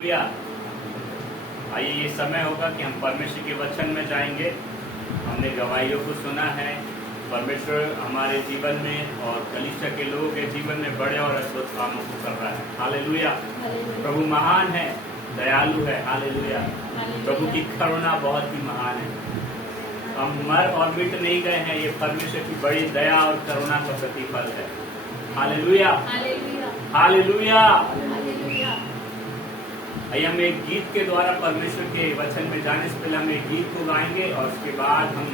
आइए ये समय होगा कि हम परमेश्वर के वचन में जाएंगे। हमने गवाहियों को सुना है। परमेश्वर हमारे जीवन में और कलीसिया के लोगों के जीवन में बड़े और अद्भुत कामों को कर रहा है। हालेलुया। प्रभु महान है, दयालु है। हालेलुया। प्रभु की करुणा बहुत ही महान है। हम मर और मिट नहीं गए हैं। ये परमेश्वर की बड़ी दया और करुणा का प्रतिफल है। Hallelujah, hallelujah. आइए हम एक गीत के द्वारा परमेश्वर के वचन में जाने से पहले हम एक गीत को गाएंगे और उसके बाद हम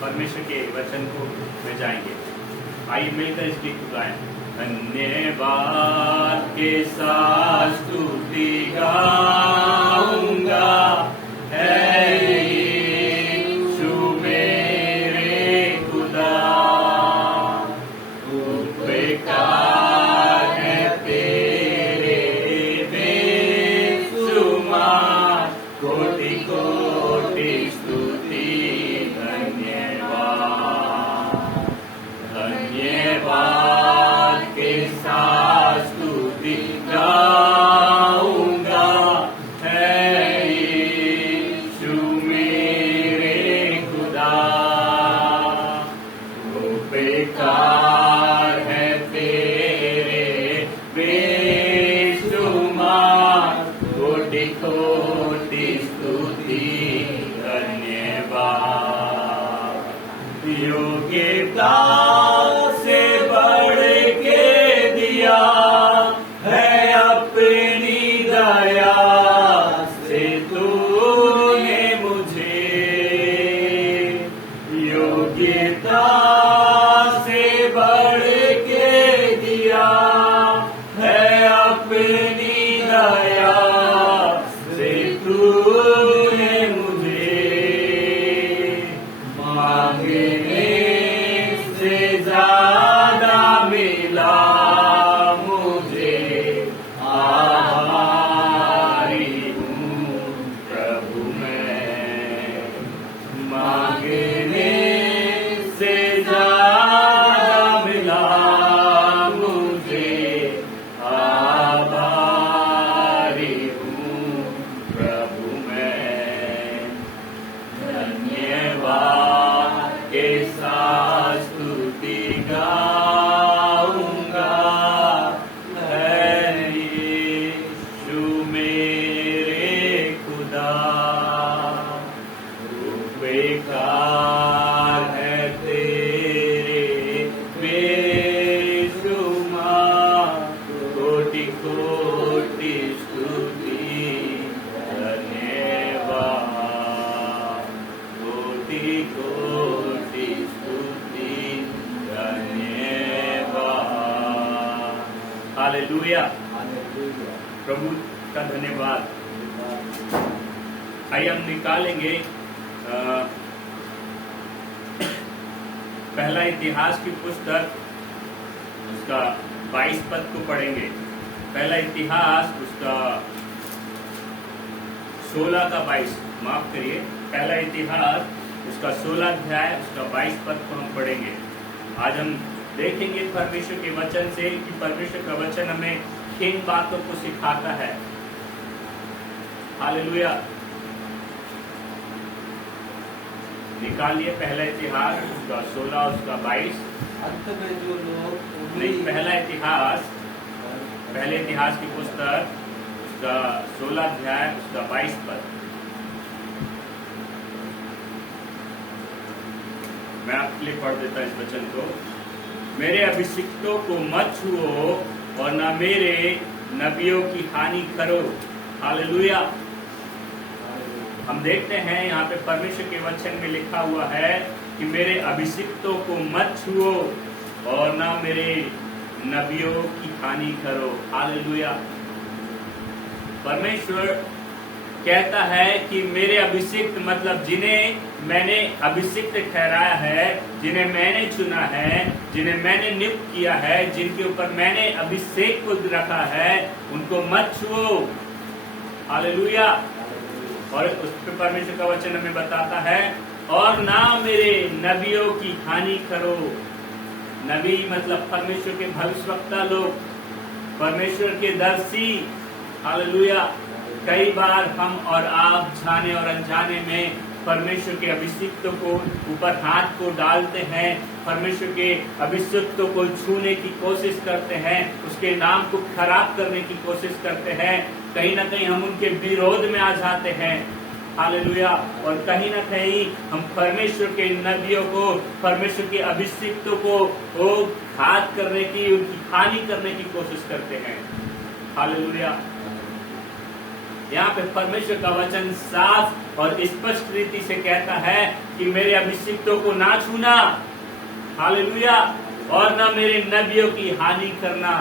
परमेश्वर के वचन को में जाएंगे। आइए मिलकर इस गीत को गाएं। धन्यवाद के साथ स्तुति गाऊंगा, है यीशु मेरे खुदा, उपकार है तेरे बेशुमार, कोटि कोटि स्तुति धन्यवाद। धन्यवाद के साथ स्तुति गाऊंगा, है यीशु मेरे खुदा, उपकार है तेरे बेशुमार, कोटि कोटि स्तुति धन्यवाद। योग्यता से बढ़ के दिया है अपनी दया से तूने मुझे, योग्यता से बढ़ के दिया है अपनी दया से तूने मुझे, मांगने से ज्यादा मिला मुझे, आभारी हूँ प्रभु मैं, मांगने से ज्यादा मिला मुझे, आभारी हूँ प्रभु मैं। धन्यवाद के साथ स्तुति गाऊंगा, है यीशु मेरे खुदा, उपकार है तेरे बेशुमार, कोटि कोटि स्तुति धन्यवाद, कोटि कोटि स्तुति धन्यवाद। हालेलुया। प्रभु का धन्यवाद। आइए हम निकालेंगे पहला इतिहास की पुस्तक, उसका 22 पद को पढ़ेंगे। पहला इतिहास उसका 16 का 22, माफ करिए, पहला इतिहास उसका 16 अध्याय उसका 22 पद को हम पढ़ेंगे। आज हम देखेंगे परमेश्वर के वचन से कि परमेश्वर का वचन हमें किन बातों को सिखाता है। हालेलुया। निकालिए पहला इतिहास उसका 16 उसका 22। अंत में जो लोग नहीं, पहला इतिहास, पहले इतिहास की पुस्तक उसका 16 अध्याय उसका 22 पद। मैं आपके लिए पढ़ देता इस वचन को। मेरे अभिषिक्तों को मत छुओ और न मेरे नबियों की हानि करो। हालेलुया। हम देखते हैं यहाँ पे परमेश्वर के वचन में लिखा हुआ है कि मेरे अभिषिक्तों को मत छुओ और न मेरे नबियों की हानि करो। हालेलुया। परमेश्वर कहता है कि मेरे अभिषिक्त मतलब जिन्हें मैंने अभिषिक्त ठहराया है, जिन्हें मैंने चुना है, जिन्हें मैंने नियुक्त किया है, जिनके ऊपर मैंने अभिषेक को रखा है, उनको मत छुओ। हालेलुया। और उस पर परमेश्वर का वचन हमें बताता है और ना मेरे नबियों की हानि करो। नबी मतलब परमेश्वर के भविष्यवक्ता लोग, परमेश्वर के दर्शी। हालेलुया। कई बार हम और आप जाने और अनजाने में परमेश्वर के अभिषिक्तों को ऊपर हाथ को डालते हैं, परमेश्वर के अभिषिक्तों को छूने की कोशिश करते हैं, उसके नाम को खराब करने की कोशिश करते हैं। कहीं ना कहीं हम उनके विरोध में आ जाते हैं। हालेलुया। और कहीं ना कहीं हम परमेश्वर के नबियों को, परमेश्वर के अभिषिक्तों को वो घात करने की, उनकी हानि करने की कोशिश करते हैं। हालेलुया। यहाँ पे परमेश्वर का वचन साफ और स्पष्ट रीति से कहता है कि मेरे अभिषिक्तों को ना छूना, हालेलुया, और ना मेरे नबियों की हानि करना।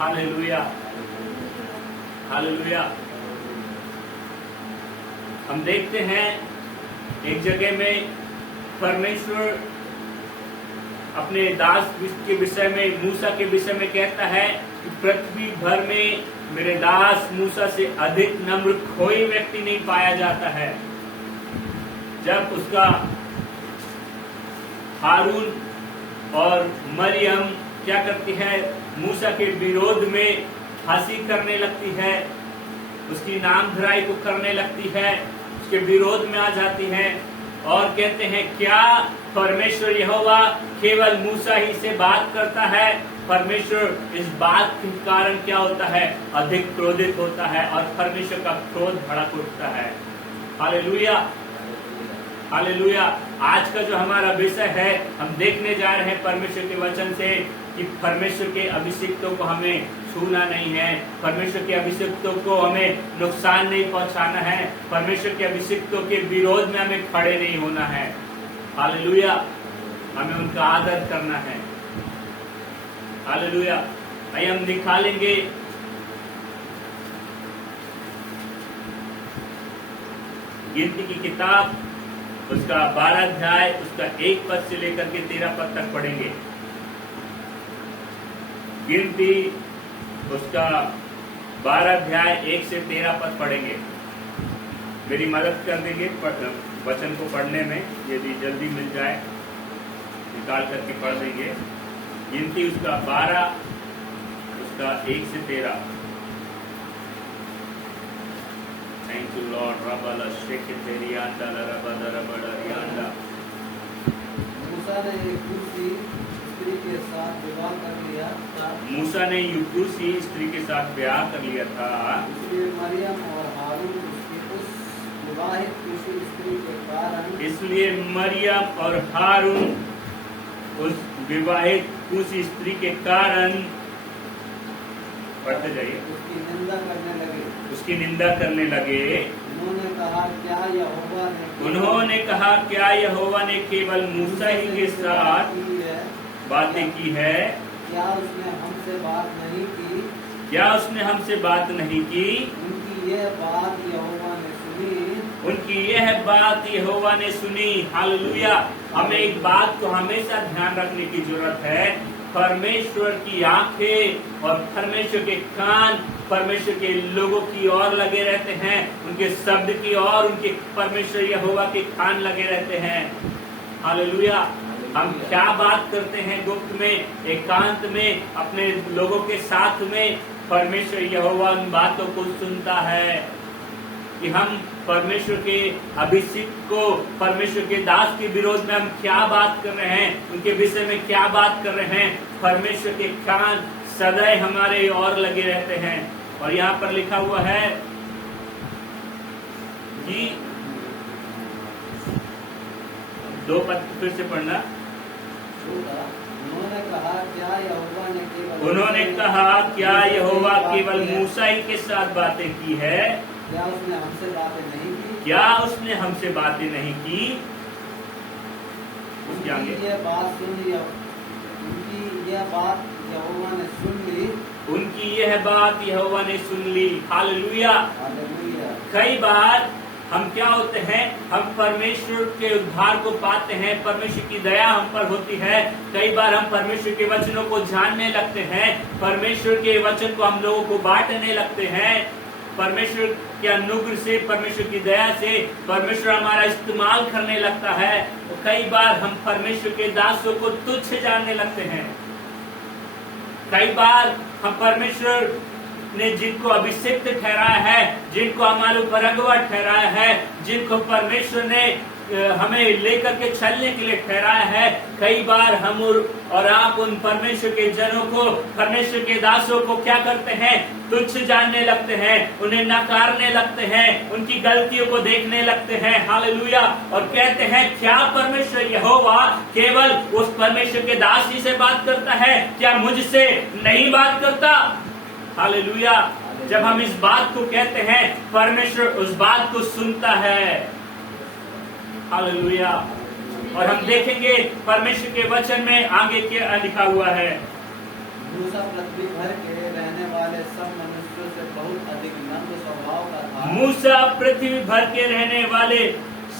Hallelujah, hallelujah. हम देखते हैं एक जगह में परमेश्वर अपने दास के विषय में, मूसा के विषय में कहता है कि पृथ्वी भर में मेरे दास मूसा से अधिक नम्र कोई व्यक्ति नहीं पाया जाता है। जब उसका हारून और मरियम क्या करती है, मूसा के विरोध में हंसी करने लगती है, उसकी नाम धराई को करने लगती है, उसके विरोध में आ जाती है और कहते हैं क्या परमेश्वर यहोवा केवल मूसा ही से बात करता है? परमेश्वर इस बात के कारण क्या होता है, अधिक क्रोधित होता है और परमेश्वर का क्रोध भड़क उठता है। Hallelujah, hallelujah. आज का जो हमारा विषय है, हम देखने जा रहे हैं परमेश्वर के वचन से कि परमेश्वर के अभिषिक्तों को हमें छूना नहीं है, परमेश्वर के अभिषिक्तों को हमें नुकसान नहीं पहुंचाना है, परमेश्वर के अभिषिक्तों के विरोध में हमें खड़े नहीं होना है। हालेलुया। हमें उनका आदर करना है। हालेलुया। आइए हम निकालेंगे गिनती की किताब, उसका 12 अध्याय, उसका 1 पद से लेकर के 13 पद तक पढ़ेंगे। गिनती उसका 12 अध्याय 1 से 13 पद पढ़ेंगे। मेरी मदद कर देंगे वचन को पढ़ने में, यदि जल्दी मिल जाए निकाल करके पढ़ देंगे। गिनती उसका 12, उसका 1 से 13। Thank you lord. रबल शेख तेरियांडा रबल रबड़रियांडा। मूसा ने यूबूसी स्त्री के साथ विवाह कर लिया था। मूसा ने यूबूसी स्त्री के साथ ब्याह कर लिया था। इसलिए मरियम और हारून उसकी उस विवाहित किसी स्त्री के कारण, इसलिए मरियम और हारून उस विवाहित उस स्त्री के कारण, पढ़ते जाइए, उसकी निंदा करने लगे। उसकी निंदा करने लगे। उन्होंने कहा क्या यहोवा ने केवल मूसा ही के साथ बातें की है? क्या उसने हमसे बात नहीं की? क्या उसने हमसे बात नहीं की? उनकी यह बात यहोवा ने सुनी। उनकी यह बात यहोवा ने सुनी। हालेलुया। हमें एक बात को हमेशा ध्यान रखने की जरूरत है, परमेश्वर की आंखें और परमेश्वर के कान परमेश्वर के लोगों की ओर लगे रहते हैं, उनके शब्द की ओर उनके परमेश्वर यहोवा के कान लगे रहते हैं। हालेलुया। हम क्या बात करते हैं गुप्त में, एकांत में, अपने लोगों के साथ में, परमेश्वर यहोवा उन बातों को सुनता है कि हम परमेश्वर के अभिषिक्त को, परमेश्वर के दास के विरोध में हम क्या बात कर रहे हैं, उनके विषय में क्या बात कर रहे हैं। परमेश्वर के कान सदैव हमारे ओर लगे रहते हैं। और यहाँ पर लिखा हुआ है कि 2 पद फिर से पढ़ना। उन्होंने कहा क्या यहोवा केवल मूसा ही के साथ बातें की है? क्या उसने हमसे बातें नहीं की? क्या उसने हमसे बातें नहीं की? उसके आगे उनकी यह बात यहोवा ने सुन ली। उनकी यह बात यहोवा ने सुन ली। हालेलुया। हालेलुया। कई बार हम क्या होते हैं, हम परमेश्वर के उद्धार को पाते हैं, परमेश्वर की दया हम पर होती है। कई बार हम परमेश्वर के वचनों को जानने लगते हैं, परमेश्वर के वचन को हम लोगों को बांटने लगते हैं। परमेश्वर के अनुग्रह से, परमेश्वर की दया से परमेश्वर हमारा इस्तेमाल करने लगता है। तो कई बार हम परमेश्वर के दासों को तुच्छ जानने लगते हैं। कई बार हम परमेश्वर ने जिनको अभिषिक्त ठहराया है, जिनको हमारे ऊपर अगुवा ठहराया है, जिनको परमेश्वर ने हमें लेकर के चलने के लिए ठहराया है, कई बार हम और आप उन परमेश्वर के जनों को, परमेश्वर के दासों को क्या करते हैं? तुच्छ जानने लगते हैं, उन्हें नकारने लगते हैं, उनकी गलतियों को देखने लगते हैं। हालेलुया। और कहते हैं क्या परमेश्वर यहोवा केवल उस परमेश्वर के दास ही से बात करता है, क्या मुझसे नहीं बात करता? हालेलुया। जब हम इस बात को कहते हैं, परमेश्वर उस बात को सुनता है। हालेलुया। और हम देखेंगे परमेश्वर के वचन में आगे क्या लिखा हुआ है। मूसा पृथ्वी भर के रहने वाले सब मनुष्यों से बहुत अधिक नम्र स्वभाव का था। मूसा पृथ्वी भर के रहने वाले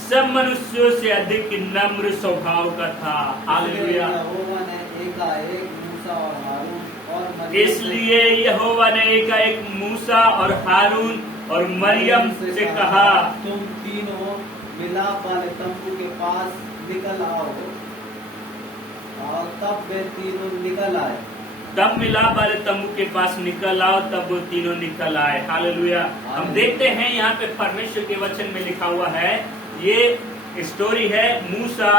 सब मनुष्यों से अधिक नम्र स्वभाव का था। हालेलुया। यहोवा ने एकाएक मूसा और हारून और मरियम इसलिए यहोवा ने एकाएक मूसा और हारून और मरियम से कहा, तुम तीनों मिलाप वाले तंबू के पास निकल आओ। और तब वे तीनों निकल आए। तब मिलाप वाले तंबू के पास निकल आओ, तब वो तीनों निकल आए। हालेलुया। हम देखते हैं यहाँ पे परमेश्वर के वचन में लिखा हुआ है, ये स्टोरी है मूसा,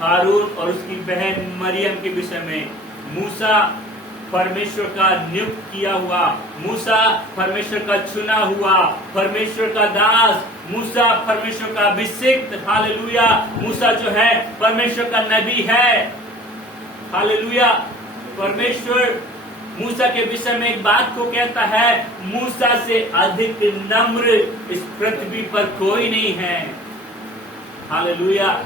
हारून और उसकी बहन मरियम के विषय में। मूसा परमेश्वर का नियुक्त किया हुआ, मूसा परमेश्वर का चुना हुआ, परमेश्वर का दास, मूसा परमेश्वर का अभिषिक्त। हालेलुया। मूसा जो है परमेश्वर का नबी है। हालेलुया। परमेश्वर मूसा के विषय में एक बात को कहता है, मूसा से अधिक नम्र इस पृथ्वी पर कोई नहीं है। हालेलुया।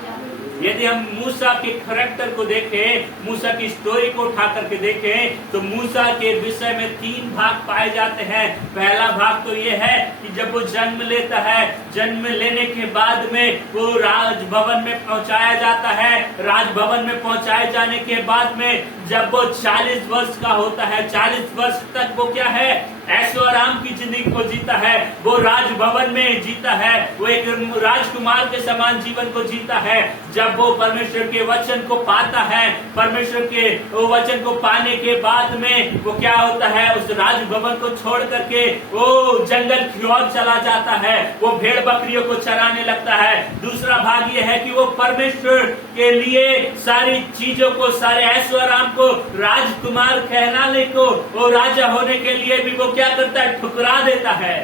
यदि हम मूसा के करैक्टर को देखें, मूसा की स्टोरी को उठा करके देखें, तो मूसा के विषय में 3 भाग पाए जाते हैं। पहला भाग तो ये है कि जब वो जन्म लेता है, जन्म लेने के बाद में वो राजभवन में पहुंचाया जाता है। राजभवन में पहुंचाए जाने के बाद में जब वो 40 वर्ष का होता है, 40 वर्ष तक वो क्या है? ऐशो आराम की जिंदगी को जीता है। वो राजभवन में जीता है, वो एक राजकुमार के समान जीवन को जीता है। जब वो परमेश्वर के वचन को पाता है, परमेश्वर के वचन को पाने के बाद में वो क्या होता है? उस राजभवन को छोड़ करके वो जंगल की ओर चला जाता है, वो भेड़ बकरियों को चराने लगता है। दूसरा भाग ये है कि वो परमेश्वर के लिए सारी चीजों को, सारे ऐशो आराम को, राजकुमार कहलाने को, वो राजा होने के लिए भी वो क्या करता है? ठुकरा देता है।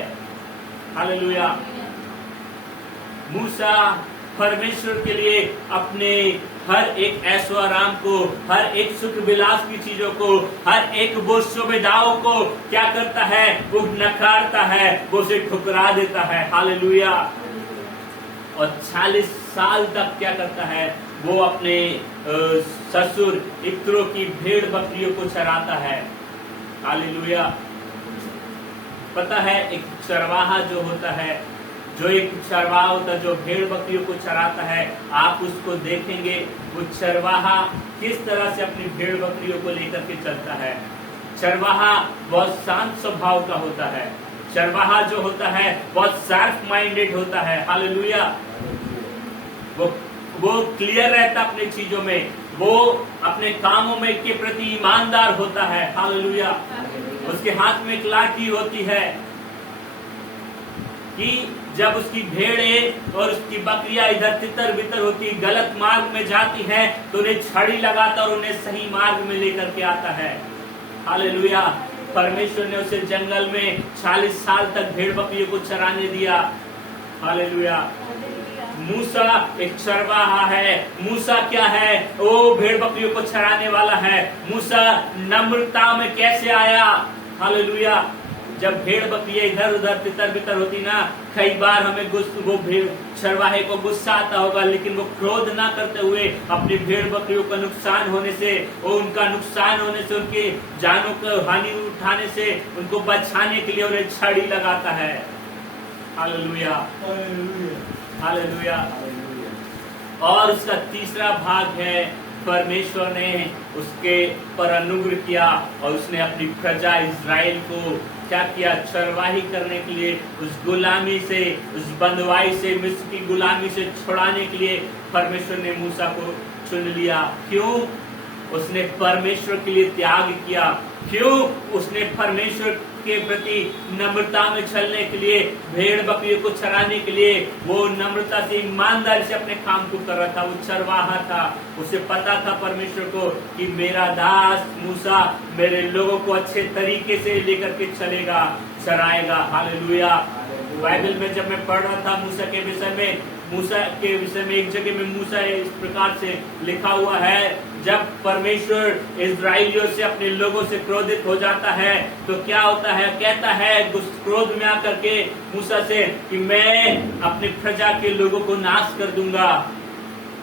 हालेलुया। मूसा परमेश्वर के लिए अपने हर एक ऐशो आराम को, हर एक सुख विलास की चीजों को, हर एक वो सुविधाओं को क्या करता है? वो नकारता है, वो उसे ठुकरा देता है। हालेलुया। और 40 साल तक क्या करता है? वो अपने ससुर इत्रो की भेड़ बकरियों को चराता है। हालेलुया। पता है, एक चरवाहा जो होता है, जो एक चरवाहा होता है जो भेड़ बकरियों को चराता है, आप उसको देखेंगे वो चरवाहा किस तरह से अपनी भेड़ बकरियों को लेकर के चलता है। चरवाहा बहुत शांत स्वभाव का होता है। चरवाहा जो होता है बहुत शार्प माइंडेड होता है। हालेलुया। वो क्लियर रहता अपनी चीजों में, वो अपने कामों में के प्रति ईमानदार होता है। हालेलुया। उसके हाथ में एक लाठी होती है कि जब उसकी भेड़ें और उसकी बकरियां इधर तितर बितर होती, गलत मार्ग में जाती हैं, तो उन्हें छड़ी लगाता और उन्हें सही मार्ग में लेकर के आता है। हालेलुया। परमेश्वर ने उसे जंगल में 40 साल तक भेड़ बकरियों को चराने दिया। हालेलुया। मूसा एक चरवाहा है। मूसा क्या है? वो भेड़ बकरियों को चराने वाला है। मूसा नम्रता में कैसे आया? हालेलुया। जब भेड़ बकरियां इधर उधर तितर बितर होती ना, कई बार हमें वो भेड़ चरवाहे को गुस्सा आता होगा, लेकिन वो क्रोध ना करते हुए अपनी भेड़ बकरियों का नुकसान होने से, वो उनका नुकसान होने से, उनके जानों को हानि उठाने से, उनको बचाने के लिए उन्हें छड़ी लगाता है। हालेलुया। हालेलुया। और उसका तीसरा भाग है, परमेश्वर ने उसके पर अनुग्रह किया और उसने अपनी प्रजा इज़राइल को क्या किया? चरवाही करने के लिए, उस गुलामी से, उस बंधुआई से, मिस्र की गुलामी से छुड़ाने के लिए परमेश्वर ने मूसा को चुन लिया। क्यों? उसने परमेश्वर के लिए त्याग किया। क्यों? उसने परमेश्वर के प्रति नम्रता में चलने के लिए, भेड़ बकरियों को चराने के लिए वो नम्रता से, ईमानदारी से अपने काम को कर रहा था। वो चरवाहा था, उसे पता था परमेश्वर को कि मेरा दास मूसा मेरे लोगों को अच्छे तरीके से लेकर के चलेगा, चराएगा। हालेलुया। बाइबल में जब मैं पढ़ रहा था मूसा के विषय में एक जगह में मूसा इस प्रकार से लिखा हुआ है, जब परमेश्वर इस्राएलियों से, अपने लोगों से क्रोधित हो जाता है तो क्या होता है, कहता है क्रोध में आकर के मूसा से कि मैं अपनी प्रजा के लोगों को नाश कर दूंगा।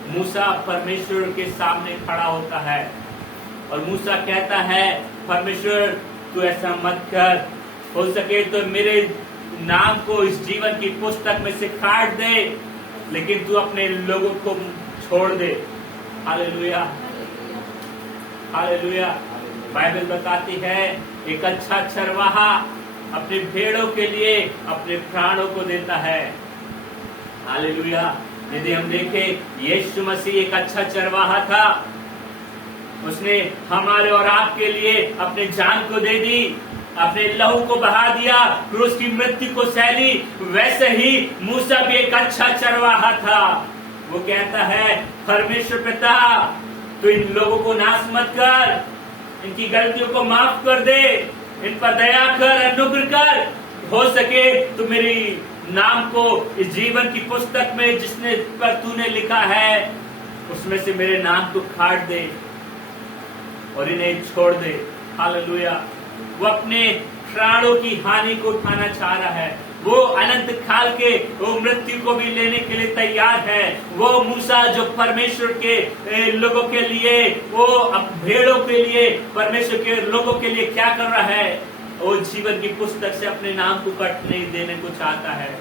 मूसा परमेश्वर के सामने खड़ा होता है और मूसा कहता है, परमेश्वर तू ऐसा मत कर, हो सके तो मेरे नाम को इस जीवन की पुस्तक में से काट दे, लेकिन तू अपने लोगों को छोड़ दे। Hallelujah, hallelujah. बाइबल बताती है एक अच्छा चरवाहा अपने भेड़ों के लिए अपने प्राणों को देता है। हालेलुया। यदि हम देखें, यीशु मसीह एक अच्छा चरवाहा था, उसने हमारे और आपके लिए अपने जान को दे दी, अपने लहू को बहा दिया, फिर उसकी मृत्यु को सहली। वैसे ही मूसा भी एक अच्छा चरवाहा था। वो कहता है, परमेश्वर पिता तू इन लोगों को नाश मत कर, इनकी गलतियों को माफ कर दे, इन पर दया कर, अनुग्रह कर, हो सके तो मेरी नाम को इस जीवन की पुस्तक में जिसने पर तूने लिखा है उसमें से मेरे नाम को काट दे और इन्हें छोड़ दे। हालेलुया। वो अपने प्राणों की हानि को उठाना चाह रहा है, वो अनंत काल के वो मृत्यु को भी लेने के लिए तैयार है। वो मूसा जो परमेश्वर के लोगों के लिए, वो भेड़ों के लिए, परमेश्वर के लोगों के लिए क्या कर रहा है, वो जीवन की पुस्तक से अपने नाम को कटने देने को चाहता है।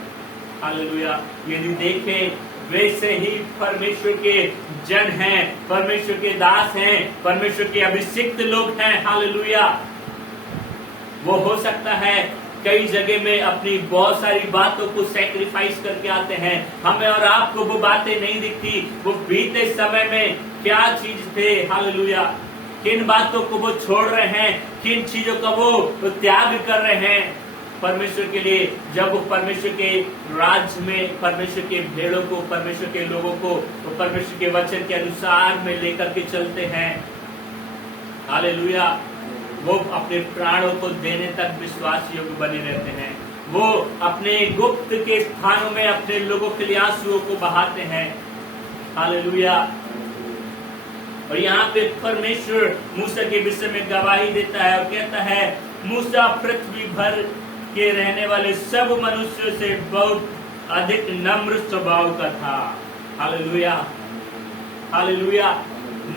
हालेलुया। यदि देखें, वैसे ही परमेश्वर के जन हैं, परमेश्वर के दास हैं, परमेश्वर के अभिषिक्त लोग हैं। हालेलुया। वो हो सकता है कई जगह में अपनी बहुत सारी बातों को सैक्रिफाइस करके आते हैं, हमें और आपको वो बातें नहीं दिखती, वो बीते समय में क्या चीज थे। हालेलुया। किन बातों को वो छोड़ रहे हैं, किन चीजों का वो त्याग कर रहे हैं परमेश्वर के लिए। जब वो परमेश्वर के राज्य में परमेश्वर के भेड़ों को, परमेश्वर के लोगों को वो परमेश्वर के वचन के अनुसार में लेकर के चलते हैं। हालेलुया। वो अपने प्राणों को देने तक विश्वास योग्य बने रहते हैं। वो अपने गुप्त के स्थानों में अपने लोगों के लिए आंसुओं को बहाते हैं। हालेलुया। और यहाँ पे परमेश्वर मूसा के विषय में गवाही देता है और कहता है, मूसा पृथ्वी भर के रहने वाले सब मनुष्यों से बहुत अधिक नम्र स्वभाव का था। Hallelujah, hallelujah.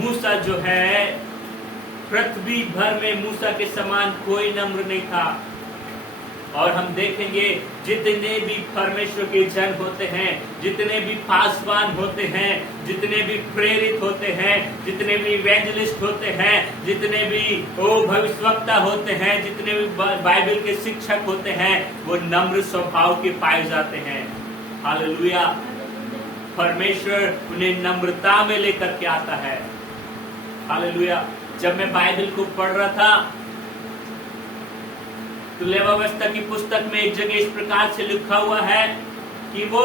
मूसा जो है, पृथ्वी भर में मूसा के समान कोई नम्र नहीं था। और हम देखेंगे जितने भी परमेश्वर के जन होते हैं, जितने भी पासवान होते हैं, जितने भी प्रेरित होते हैं, जितने भी इवेंजलिस्ट होते हैं, जितने भी भविष्यवक्ता होते हैं, जितने भी बाइबल के शिक्षक होते हैं, वो नम्र स्वभाव के पाए जाते हैं। हालेलुया। परमेश्वर उन्हें नम्रता में लेकर के आता है। हालेलुया। जब मैं बाइबल को पढ़ रहा था तो लेवावस्था की पुस्तक में एक जगह इस प्रकार से लिखा हुआ है कि वो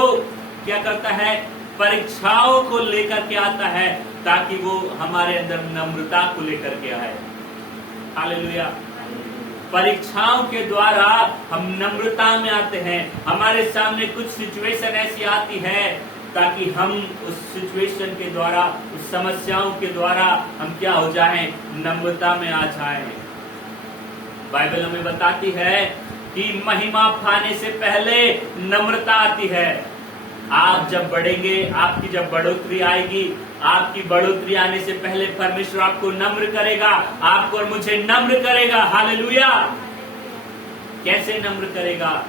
क्या करता है, परीक्षाओं को लेकर के आता है ताकि वो हमारे अंदर नम्रता को लेकर के आए। हालेलुया। परीक्षाओं के द्वारा हम नम्रता में आते हैं। हमारे सामने कुछ सिचुएशन ऐसी आती है ताकि हम उस सिचुएशन के द्वारा, उस समस्याओं के द्वारा हम क्या हो जाएं, नम्रता में आ जाएं। बाइबल हमें बताती है कि महिमा पाने से पहले नम्रता आती है। आप जब बढ़ेंगे, आपकी जब बढ़ोतरी आएगी, आपकी बढ़ोतरी आने से पहले परमेश्वर आपको नम्र करेगा, आपको और मुझे नम्र करेगा। हालेलुया। कैसे नम्र करेगा?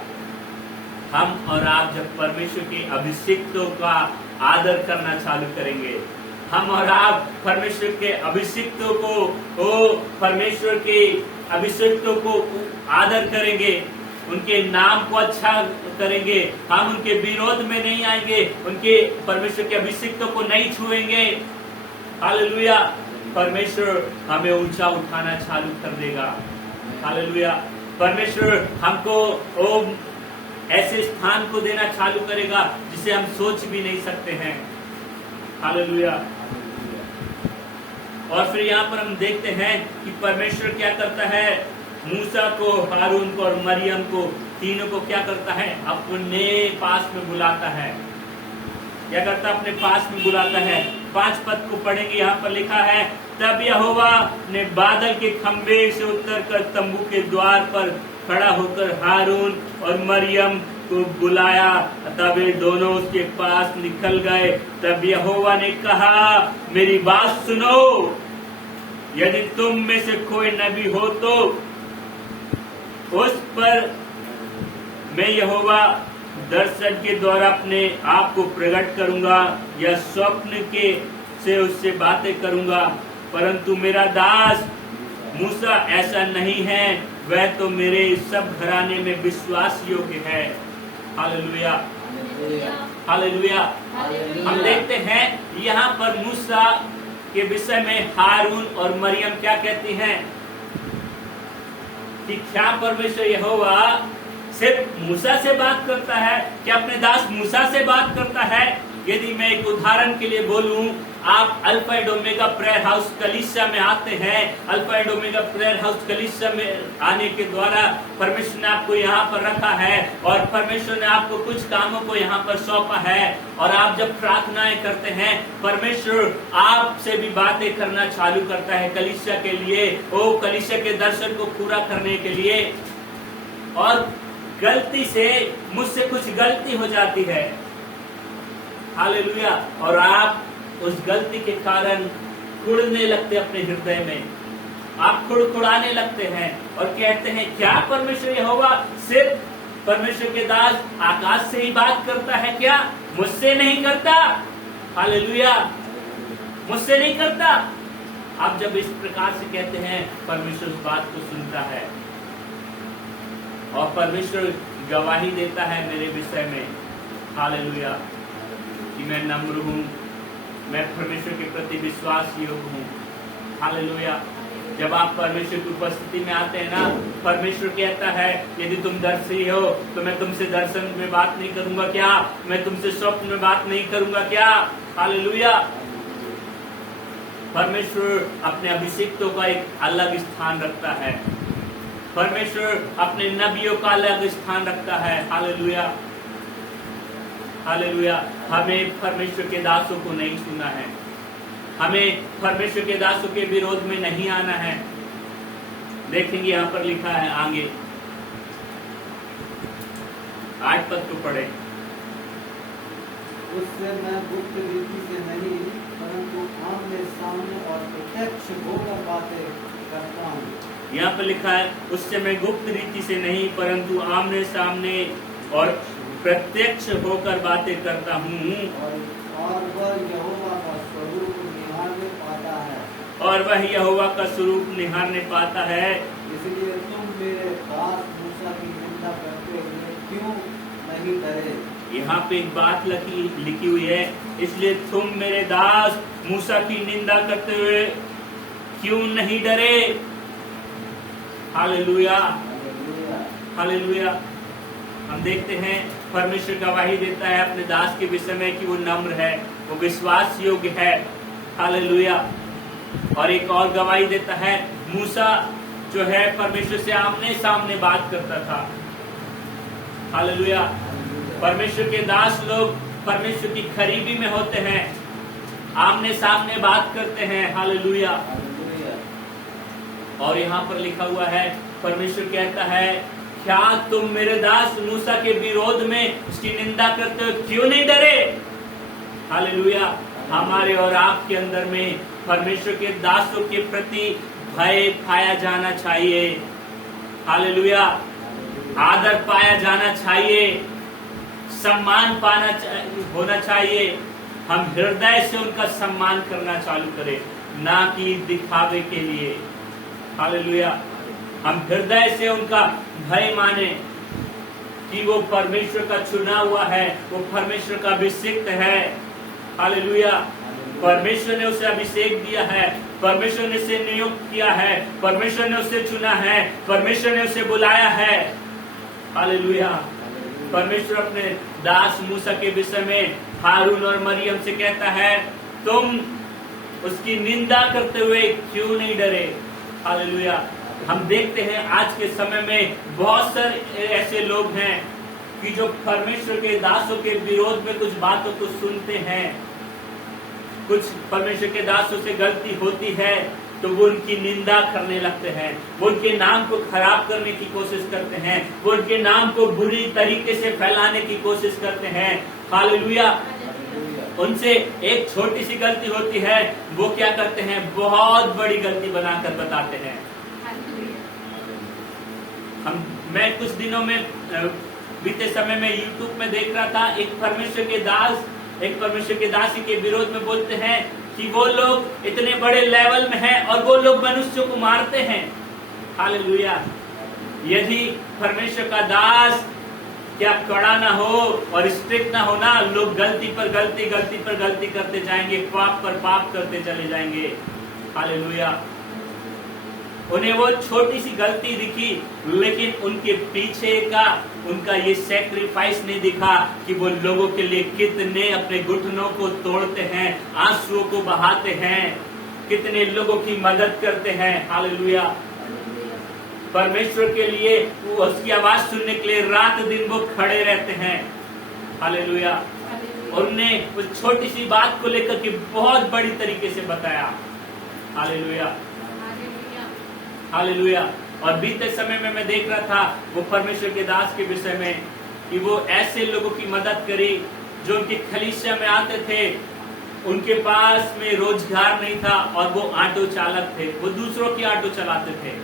हम और आप जब परमेश्वर के अभिषिक्तों का आदर करना चालू करेंगे, हम और आप परमेश्वर के अभिषिक्तों को, परमेश्वर के अभिषिक्तों को आदर करेंगे, उनके नाम को अच्छा करेंगे, हम उनके विरोध में नहीं आएंगे, उनके परमेश्वर के अभिषिक्तों को नहीं छुएंगे। हालेलुया। परमेश्वर हमें ऊंचा उठाना चालू कर देगा। हालेलुया। परमेश्वर हमको वो ऐसे स्थान को देना चालू करेगा जिसे हम सोच भी नहीं सकते हैं। हालेलुया। और फिर यहाँ पर हम देखते हैं कि परमेश्वर क्या करता है, मूसा को, हारून को और मरियम को, तीनों को क्या करता है, अपने पास में बुलाता है। क्या करता है, अपने पास में बुलाता है। 5 पद को पढ़ेंगे, यहाँ पर लिखा है, तब यहोवा ने बादल के खंभे से उतरकर तंबू के द्वार पर खड़ा होकर हारून और मरियम को बुलाया। तब वे दोनों उसके पास निकल गए। तब यहोवा ने कहा, मेरी बात सुनो, यदि तुम में से कोई नबी हो तो उस पर मैं यहोवा दर्शन के द्वारा अपने आप को प्रकट करूंगा या स्वप्न के से उससे बातें करूंगा। परंतु मेरा दास मूसा ऐसा नहीं है, वह तो मेरे सब घराने में विश्वास योग्य है। Hallelujah, hallelujah. हम देखते हैं यहाँ पर मूसा के विषय में हारून और मरियम क्या कहती हैं कि क्या परमेश्वर यहोवा सिर्फ मूसा से बात करता है, क्या अपने दास मूसा से बात करता है। यदि मैं एक उदाहरण के लिए बोलूं, आप alpha and omega prayer house कलीसिया में आते हैं। Alpha and omega prayer house कलीसिया में आने के द्वारा परमेश्वर ने आपको यहाँ पर रखा है और परमेश्वर ने आपको कुछ कामों को यहाँ पर सौंपा है। और आप जब प्रार्थनाएं करते हैं, परमेश्वर आपसे भी बातें करना चालू करता है कलीसिया के लिए, वो कलीसिया के दर्शन को पूरा करने के लिए। और गलती से मुझसे कुछ गलती हो जाती है, हालेलुया, और आप उस गलती के कारण कुड़ने लगते अपने हृदय में, आप कुड़कुड़ाने लगते हैं और कहते हैं, क्या परमेश्वर यहोवा सिर्फ परमेश्वर के दास आकाश से ही बात करता है क्या, मुझसे नहीं करता। हालेलुया, मुझसे नहीं करता। आप जब इस प्रकार से कहते हैं, परमेश्वर उस बात को सुनता है और परमेश्वर गवाही देता है मेरे विषय में, हालेलुया, कि मैं नम्र हूँ, मैं परमेश्वर के प्रति विश्वास योग्य हूँ। हालेलुया। जब आप परमेश्वर की उपस्थिति में आते हैं ना, परमेश्वर कहता है, यदि तुम दर्शी हो तो मैं तुमसे दर्शन में बात नहीं करूंगा क्या, मैं तुमसे स्वप्न में बात नहीं करूंगा क्या। हालेलुया। परमेश्वर अपने अभिषिक्तों का एक अलग स्थान रखता है, परमेश्वर अपने नबियों का अलग स्थान रखता है। Hallelujah, hallelujah. हमें परमेश्वर के दासों को नहीं सुना है, हमें परमेश्वर के दासों के विरोध में नहीं आना है। देखेंगे यहाँ पर लिखा है आगे, 8 पद को पढ़े। उससे मैं गुप्त रीति से नहीं परंतु आमने सामने और प्रत्यक्ष होकर बातें करता हूँ। यहाँ पर लिखा है, उससे मैं गुप्त रीति से नहीं परंतु आमने सामने और प्रत्यक्ष होकर बातें करता हूँ। और वह यहोवा का स्वरूप निहारने पाता है, और वह यहोवा का स्वरूप निहारने पाता है। इसलिए तुम मेरे दास मूसा की निंदा करते हुए क्यों नहीं डरे। यहाँ पे एक बात लिखी हुई है, इसलिए तुम मेरे दास मूसा की निंदा करते हुए क्यों नहीं डरे। Hallelujah, hallelujah. हम देखते हैं परमेश्वर गवाही देता है अपने दास के विषय में कि वो नम्र है, वो विश्वास योग्य है। हालेलुया। और एक और गवाही देता है, मूसा जो है परमेश्वर से आमने सामने बात करता था। हालेलुया। परमेश्वर के दास लोग परमेश्वर की करीबी में होते हैं, आमने सामने बात करते हैं। हालेलुया। और यहाँ पर लिखा हुआ है, परमेश्वर कहता है, क्या तुम मेरे दास मूसा के विरोध में उसकी निंदा करते हो क्यों नहीं डरे। हालेलुया। हमारे और आपके अंदर में परमेश्वर के दासों के प्रति भय पाया जाना चाहिए। हालेलुया। आदर पाया जाना चाहिए, सम्मान होना चाहिए। हम हृदय से उनका सम्मान करना चालू करें, ना कि दिखावे के लिए। हालेलुया। हम हृदय से उनका भय माने कि वो परमेश्वर का चुना हुआ है, वो परमेश्वर का अभिषिक्त है। हालेलुया। परमेश्वर ने उसे अभिषेक दिया है, परमेश्वर ने उसे नियुक्त किया है, परमेश्वर ने उसे चुना है, परमेश्वर ने उसे बुलाया है। हालेलुया। परमेश्वर अपने दास मूसा के विषय में हारून और मरियम से कहता है, तुम उसकी निंदा करते हुए क्यों नहीं डरे। हालेलुया। हम देखते हैं आज के समय में बहुत सारे ऐसे लोग हैं कि जो परमेश्वर के दासों के विरोध में कुछ बातों को सुनते हैं, कुछ परमेश्वर के दासों से गलती होती है तो वो उनकी निंदा करने लगते हैं, वो उनके नाम को खराब करने की कोशिश करते हैं, वो उनके नाम को बुरी तरीके से फैलाने की कोशिश करते हैं। हालेलुया। उनसे एक छोटी सी गलती होती है, वो क्या करते हैं, बहुत बड़ी गलती बनाकर बताते हैं। मैं कुछ दिनों में बीते समय में YouTube में देख रहा था, एक परमेश्वर के दासी के विरोध में बोलते हैं कि वो लोग इतने बड़े लेवल में हैं और वो लोग मनुष्यों को मारते हैं। हालेलुया। यदि परमेश्वर का दास क्या कड़ा ना हो और स्ट्रिक्ट ना हो ना, लोग गलती पर गलती करते जाएंगे, पाप पर पाप करते चले जाएंगे। हालेलुया। उन्हें वो छोटी सी गलती दिखी, लेकिन उनके पीछे का उनका ये सैक्रिफाइस नहीं दिखा कि वो लोगों के लिए कितने अपने घुटनों को तोड़ते हैं, आंसुओं को बहाते हैं, कितने लोगों की मदद करते हैं। हालेलुया। परमेश्वर के लिए उसकी आवाज सुनने के लिए रात दिन वो खड़े रहते हैं। हालेलुया। उन्होंने उस छोटी सी बात को लेकर के बहुत बड़ी तरीके से बताया। हालेलुया। हालेलुया। और बीते समय में मैं देख रहा था वो परमेश्वर के दास के विषय में कि वो ऐसे लोगों की मदद करी जो उनकी कलीसिया में आते थे, उनके पास में रोजगार नहीं था और वो ऑटो चालक थे, वो दूसरों की ऑटो चलाते थे।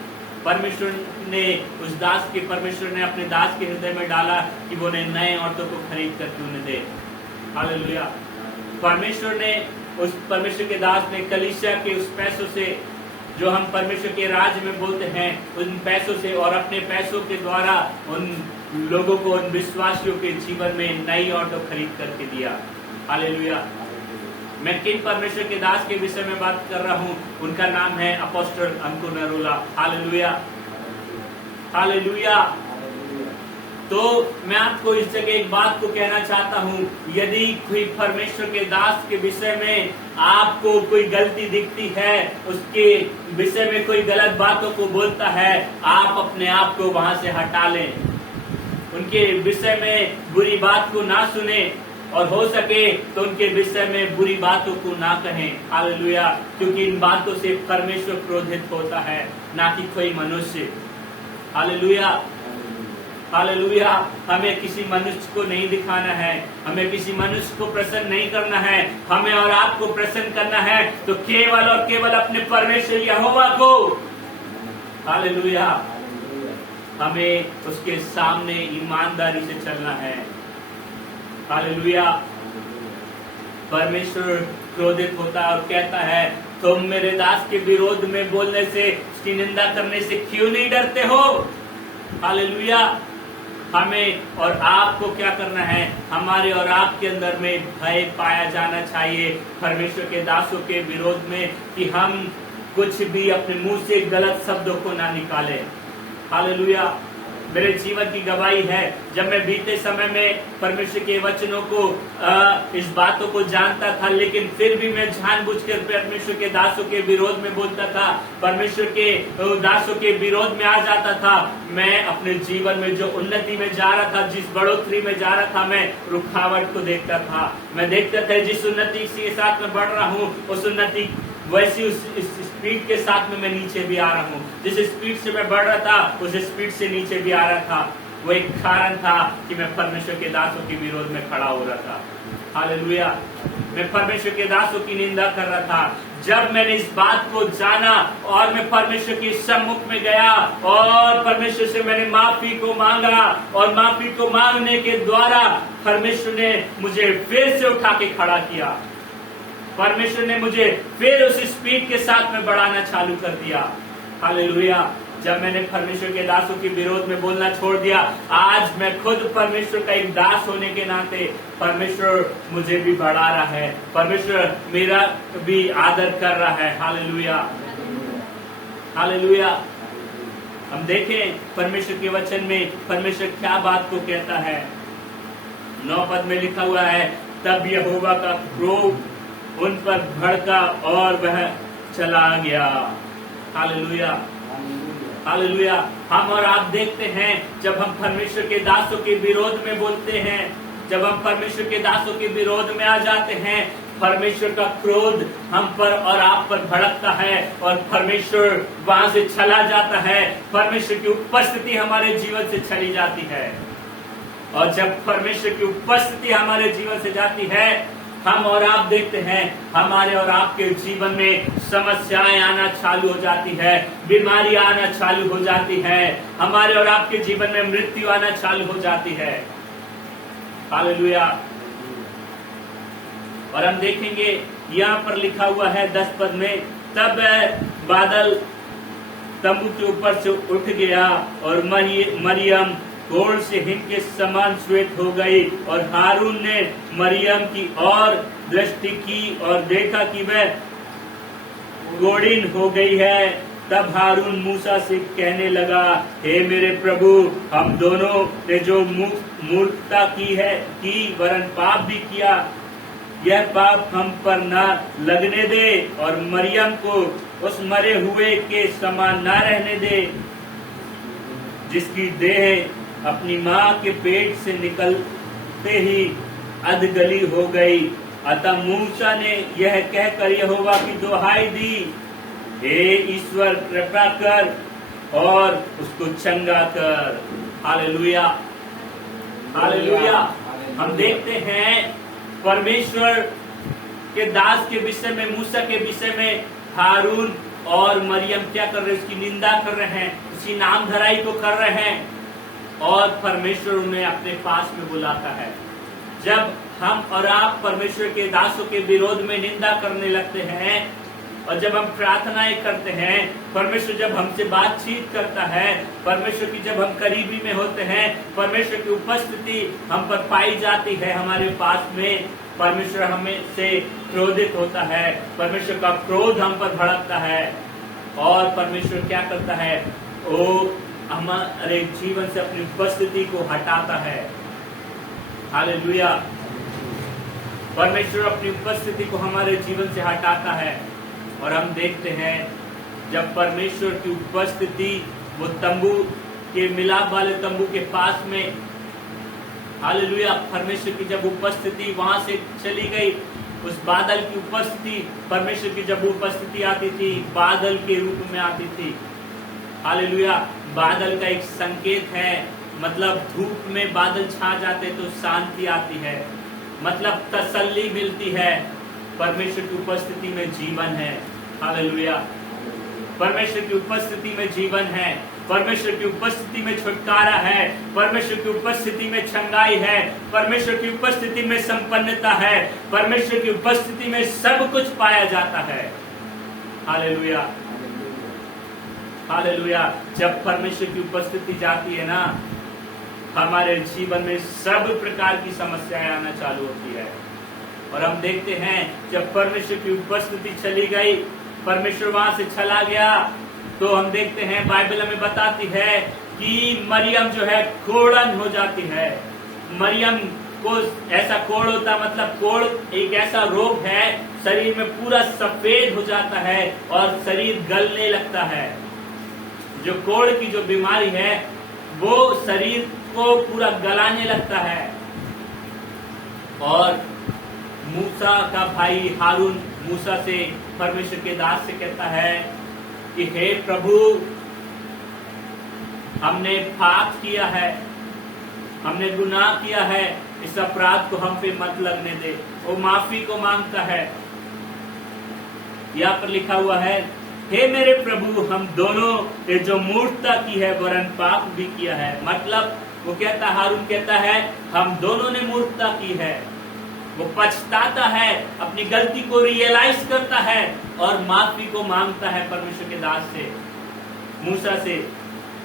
परमेश्वर ने अपने दास के हृदय में डाला कि वो उन्हें नए ऑटो को खरीद करके उन्हें दे। हालेलुया। परमेश्वर के दास ने कलीसिया के उस पैसों से, जो हम परमेश्वर के राज्य में बोलते हैं, उन पैसों से और अपने पैसों के द्वारा उन लोगों को, उन विश्वासियों के जीवन में नई ऑटो खरीद करके दिया। हालेलुया। मैं किन परमेश्वर के दास के विषय में बात कर रहा हूँ, उनका नाम है अपोस्टल अंकुर नरोला। हालेलुया। हालेलुया। तो मैं आपको इस जगह एक बात को कहना चाहता हूँ, यदि कोई परमेश्वर के दास के विषय में आपको कोई गलती दिखती है, उसके विषय में कोई गलत बातों को बोलता है, आप अपने आप को वहां से हटा लें, उनके विषय में बुरी बात को ना सुने और हो सके तो उनके विषय में बुरी बातों को ना कहें। हालेलुया। क्योंकि इन बातों से परमेश्वर क्रोधित होता है, ना कि कोई मनुष्य। हालेलुया। हालेलुया। हमें किसी मनुष्य को नहीं दिखाना है, हमें किसी मनुष्य को प्रसन्न नहीं करना है, हमें और आपको प्रसन्न करना है तो केवल और केवल अपने परमेश्वर यहोवा को। हालेलुया। हमें उसके सामने ईमानदारी से चलना है। हालेलुया। परमेश्वर क्रोधित होता है और कहता है, तुम मेरे दास के विरोध में बोलने से, उसकी निंदा करने से क्यों नहीं डरते हो। हालेलुया। हमें और आपको क्या करना है, हमारे और आपके अंदर में भय पाया जाना चाहिए परमेश्वर के दासों के विरोध में, कि हम कुछ भी अपने मुंह से गलत शब्दों को ना निकालें। हालेलुया। मेरे जीवन की गवाही है, जब मैं बीते समय में परमेश्वर के वचनों को इस बातों को जानता था, लेकिन फिर भी मैं जानबूझकर परमेश्वर के दासों के विरोध में बोलता था, परमेश्वर के दासों के विरोध में आ जाता था। मैं अपने जीवन में जो उन्नति में जा रहा था, जिस बढ़ोतरी में जा रहा था, मैं रुकावट को देखता था। मैं देखता था जिस उन्नति के साथ में बढ़ रहा हूँ, उस उन्नति वैसी उस स्पीड के साथ में मैं नीचे भी आ रहा हूँ। जिस स्पीड से मैं बढ़ रहा था, उस स्पीड से नीचे भी आ रहा था। वो एक कारण था कि मैं परमेश्वर के दासों के विरोध में खड़ा हो रहा था। हालेलुया। मैं परमेश्वर के दासों की निंदा कर रहा था। जब मैंने इस बात को जाना और मैं परमेश्वर के सम्मुख में गया और परमेश्वर से मैंने माफी को मांगा, और माफी को मांगने के द्वारा परमेश्वर ने मुझे फिर से उठा के खड़ा किया। परमेश्वर ने मुझे फिर उस स्पीड के साथ में बढ़ाना चालू कर दिया। हालेलुया। जब मैंने परमेश्वर के दासों के विरोध में बोलना छोड़ दिया, आज मैं खुद परमेश्वर का एक दास होने के नाते परमेश्वर मुझे भी बढ़ा रहा है, परमेश्वर मेरा भी आदर कर रहा है। Hallelujah, hallelujah. हम देखें परमेश्वर के वचन में परमेश्वर क्या बात को कहता है। 9 पद में लिखा हुआ है, तब यहोवा का क्रोध उन पर भड़का और वह चला गया। Hallelujah, hallelujah. हम और आप देखते हैं जब हम परमेश्वर के दासों के विरोध में बोलते हैं, जब हम परमेश्वर के दासों के विरोध में आ जाते हैं, परमेश्वर का क्रोध हम पर और आप पर भड़कता है और परमेश्वर वहां से चला जाता है। परमेश्वर की उपस्थिति हमारे जीवन से चली जाती है, और जब परमेश्वर की उपस्थिति हमारे जीवन से जाती है, हम और आप देखते हैं हमारे और आपके जीवन में समस्याएं आना चालू हो जाती है, बीमारी आना चालू हो जाती है, हमारे और आपके जीवन में मृत्यु आना चालू हो जाती है। हालेलुया। और हम देखेंगे यहाँ पर लिखा हुआ है 10 पद में, तब बादल तंबू के ऊपर से उठ गया और मरियम गोड़ से हिम के समान श्वेत हो गई, और हारून ने मरियम की ओर दृष्टि की और देखा कि वह गोड़ीन हो गई है। तब हारून मूसा से कहने लगा, हे मेरे प्रभु, हम दोनों ने जो मूर्खता की वरन पाप भी किया, यह पाप हम पर न लगने दे और मरियम को उस मरे हुए के समान न रहने दे, जिसकी देह अपनी माँ के पेट से निकलते ही अधगली हो गई। अतः मूसा ने यह कहकर यहोवा की दुहाई दी, हे ईश्वर, कृपा कर और उसको चंगा कर। Hallelujah, hallelujah. हम देखते हैं परमेश्वर के दास के विषय में, मूसा के विषय में हारून और मरियम क्या कर रहे हैं? उसकी निंदा कर रहे हैं, उसकी नाम धराई को कर रहे हैं, और परमेश्वर उन्हें अपने पास में बुलाता है। जब हम और आप परमेश्वर के दासों के विरोध में निंदा करने लगते हैं, और जब हम प्रार्थनाएं करते हैं, परमेश्वर जब हमसे बातचीत करता है, परमेश्वर की जब हम करीबी में होते हैं, परमेश्वर की उपस्थिति हम पर पाई जाती है हमारे पास में, परमेश्वर हमें से क्रोधित होता है, परमेश्वर का क्रोध हम पर भड़कता है, और परमेश्वर क्या करता है? वो हमारे जीवन से अपनी उपस्थिति को हटाता है। हालेलुया। परमेश्वर अपनी उपस्थिति को हमारे जीवन से हटाता है, और हम देखते हैं जब परमेश्वर की उपस्थिति वो तंबू के मिलाप वाले तंबू के पास में, हालेलुया, परमेश्वर की जब उपस्थिति वहां से चली गई, उस बादल की उपस्थिति, परमेश्वर की जब उपस्थिति आती थी बादल के रूप में आती थी। हालेलुया। बादल का एक संकेत है, मतलब धूप में बादल छा जाते तो शांति आती है, मतलब तसल्ली मिलती है। परमेश्वर की उपस्थिति में जीवन है। हालेलुया। परमेश्वर की उपस्थिति में जीवन है, परमेश्वर की उपस्थिति में छुटकारा है, परमेश्वर की उपस्थिति में चंगाई है, परमेश्वर की उपस्थिति में संपन्नता है, परमेश्वर की उपस्थिति में सब कुछ पाया जाता है। Hallelujah, hallelujah. जब परमेश्वर की उपस्थिति जाती है ना, हमारे जीवन में सब प्रकार की समस्याएं आना चालू होती है, और हम देखते हैं जब परमेश्वर की उपस्थिति चली गई, परमेश्वर वहां से चला गया, तो हम देखते हैं बाइबल हमें बताती है कि मरियम जो है कोढ़न हो जाती है। मरियम को ऐसा कोढ़ होता, मतलब कोढ़ एक ऐसा रोग है, शरीर में पूरा सफेद हो जाता है और शरीर गलने लगता है। जो कोढ़ की जो बीमारी है वो शरीर को पूरा गलाने लगता है। और मूसा का भाई हारून मूसा से, परमेश्वर के दास से कहता है कि हे प्रभु, हमने पाप किया है, हमने गुनाह किया है, इस अपराध को हम पे मत लगने दे। वो माफी को मांगता है। यहाँ पर लिखा हुआ है, हे मेरे प्रभु, हम दोनों ने जो मूर्खता की है वरन पाप भी किया है। मतलब वो कहता, हारून कहता है हम दोनों ने मूर्खता की है। वो पछताता है, अपनी गलती को रियलाइज करता है और माफी को मांगता है परमेश्वर के दास से, मूसा से।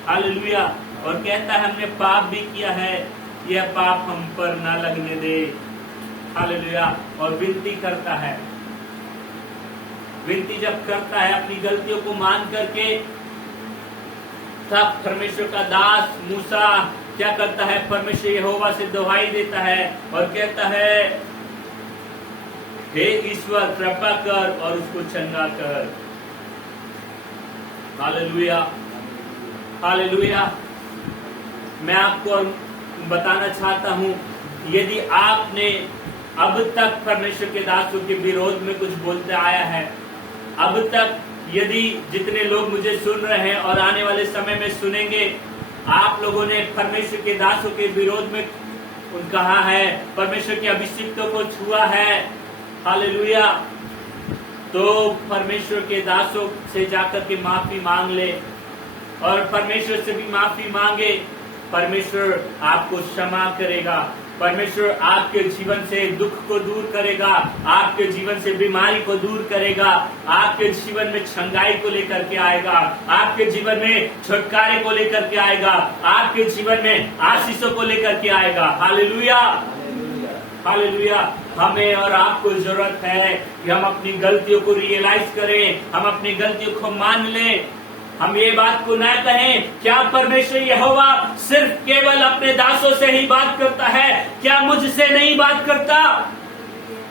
हालेलुया। और कहता है हमने पाप भी किया है, यह पाप हम पर ना लगने दे। हालेलुया। और विनती करता है, विनती जब करता है अपनी गलतियों को मान करके, तब परमेश्वर का दास मूसा क्या करता है, परमेश्वर यहोवा से दुहाई देता है और कहता है, हे ईश्वर कृपा कर और उसको चंगा कर। Hallelujah, hallelujah. मैं आपको बताना चाहता हूं, यदि आपने अब तक परमेश्वर के दासों के विरोध में कुछ बोलते आया है, अब तक यदि जितने लोग मुझे सुन रहे हैं और आने वाले समय में सुनेंगे, आप लोगों ने परमेश्वर के दासों के विरोध में कहा है, परमेश्वर के अभिषिक्तों को छुआ है, हालेलुया, तो परमेश्वर के दासों से जाकर के माफी मांग ले और परमेश्वर से भी माफी मांगे। परमेश्वर आपको क्षमा करेगा, परमेश्वर आपके जीवन से दुख को दूर करेगा, आपके जीवन से बीमारी को दूर करेगा, आपके जीवन में छंगाई को लेकर के आएगा, आपके जीवन में छुटकारे को लेकर के आएगा, आपके जीवन में आशीषों को लेकर के आएगा। Hallelujah, hallelujah. हमें और आपको जरूरत है कि हम अपनी गलतियों को रियलाइज करें, हम अपनी गलतियों को मान लें। हम ये बात को न कहें, क्या परमेश्वर यहोवा सिर्फ केवल अपने दासों से ही बात करता है, क्या मुझसे नहीं बात करता?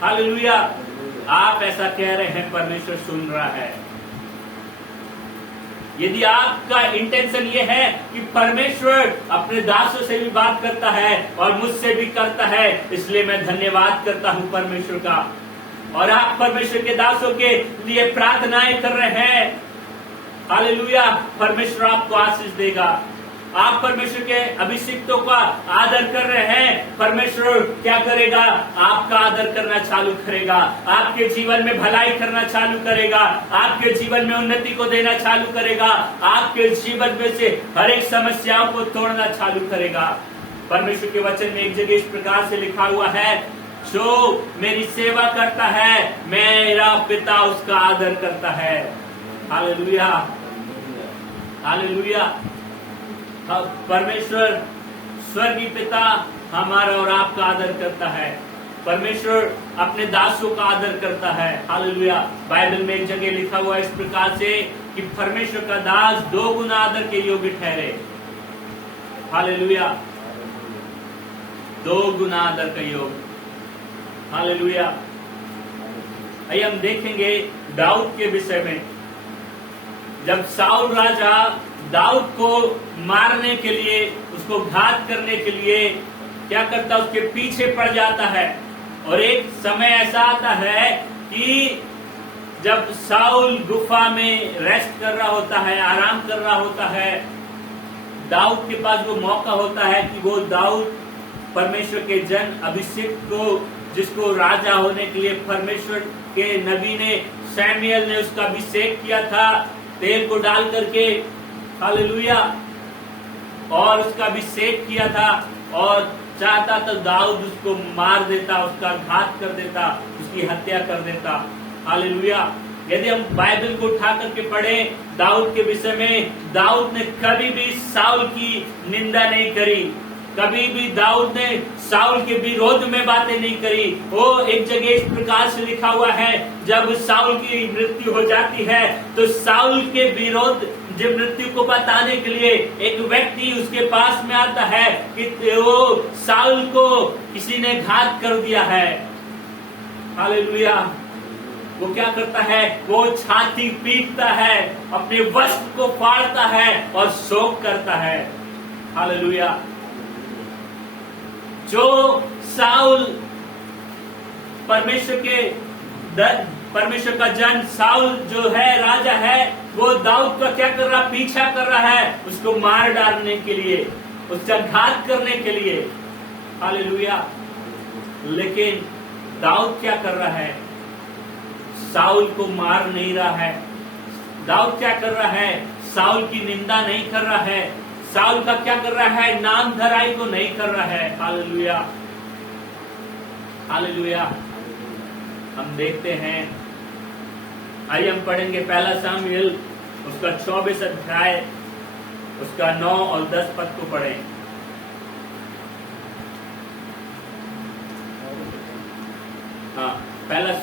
हालेलुया। आप ऐसा कह रहे हैं, परमेश्वर सुन रहा है। यदि आपका इंटेंशन ये है कि परमेश्वर अपने दासों से भी बात करता है और मुझसे भी करता है, इसलिए मैं धन्यवाद करता हूं परमेश्वर का। और आप परमेश्वर के दासों के लिए प्रार्थनाएं कर रहे हैं, हालेलुया। परमेश्वर आपको आशीष देगा। आप परमेश्वर के अभिषिक्तों का आदर कर रहे हैं, परमेश्वर क्या करेगा, आपका आदर करना चालू करेगा, आपके जीवन में भलाई करना चालू करेगा, आपके जीवन में उन्नति को देना चालू करेगा, आपके जीवन में से हर एक समस्याओं को तोड़ना चालू करेगा। परमेश्वर के वचन में एक जगह इस प्रकार से लिखा हुआ है, जो मेरी सेवा करता है मेरा पिता उसका आदर करता है। Hallelujah, hallelujah. परमेश्वर स्वर्गीय पिता हमारा और आपका आदर करता है। परमेश्वर अपने दासों का आदर करता है। हालेलुया। बाइबल में एक जगह लिखा हुआ है इस प्रकार से कि परमेश्वर का दास 2 गुना आदर के योग्य ठहरे। हालेलुया, 2 गुना आदर का योग्य। हालेलुया। आइए हम देखेंगे दाऊद के विषय में। जब साउल राजा दाऊद को मारने के लिए, उसको घात करने के लिए क्या करता, उसके पीछे पड़ जाता है। और एक समय ऐसा आता है कि जब साउल गुफा में रेस्ट कर रहा होता है, आराम कर रहा होता है, दाऊद के पास वो मौका होता है कि वो दाऊद परमेश्वर के जन अभिषेक को, जिसको राजा होने के लिए परमेश्वर के नबी ने, सैमुएल ने उसका अभिषेक किया था तेल को डाल करके, हालेलुया, और उसका अभिषेक किया था और चाहता तो दाऊद उसको मार देता, उसका घात कर देता, उसकी हत्या कर देता। हालेलुया। यदि हम बाइबल को उठा करके पढ़े दाऊद के विषय में, दाऊद ने कभी भी साउल की निंदा नहीं करी, कभी भी दाऊद ने साउल के विरोध में बातें नहीं करी। वो एक जगह इस प्रकार से लिखा हुआ है, जब साउल की मृत्यु हो जाती है तो साउल के विरोध जब मृत्यु को बताने के लिए एक व्यक्ति उसके पास में आता है कि वो साउल को किसी ने घात कर दिया है। हालेलुया। वो क्या करता है, वो छाती पीटता है, अपने वस्त्र को फाड़ता है और शोक करता है। हालेलुया। जो साउल परमेश्वर का जन साउल जो है, राजा है, वो दाऊद का क्या कर रहा, पीछा कर रहा है, उसको मार डालने के लिए, उसका घात करने के लिए। हालेलुया। लेकिन दाऊद क्या कर रहा है, साउल को मार नहीं रहा है। दाऊद क्या कर रहा है, साउल की निंदा नहीं कर रहा है, साउल का क्या कर रहा है, नाम धराई को नहीं कर रहा है। Hallelujah, hallelujah. हम देखते हैं, आइए हम पढ़ेंगे 1 शमूएल उसका 24 अध्याय उसका 9 और 10 पद को पढ़ें। हाँ, पहला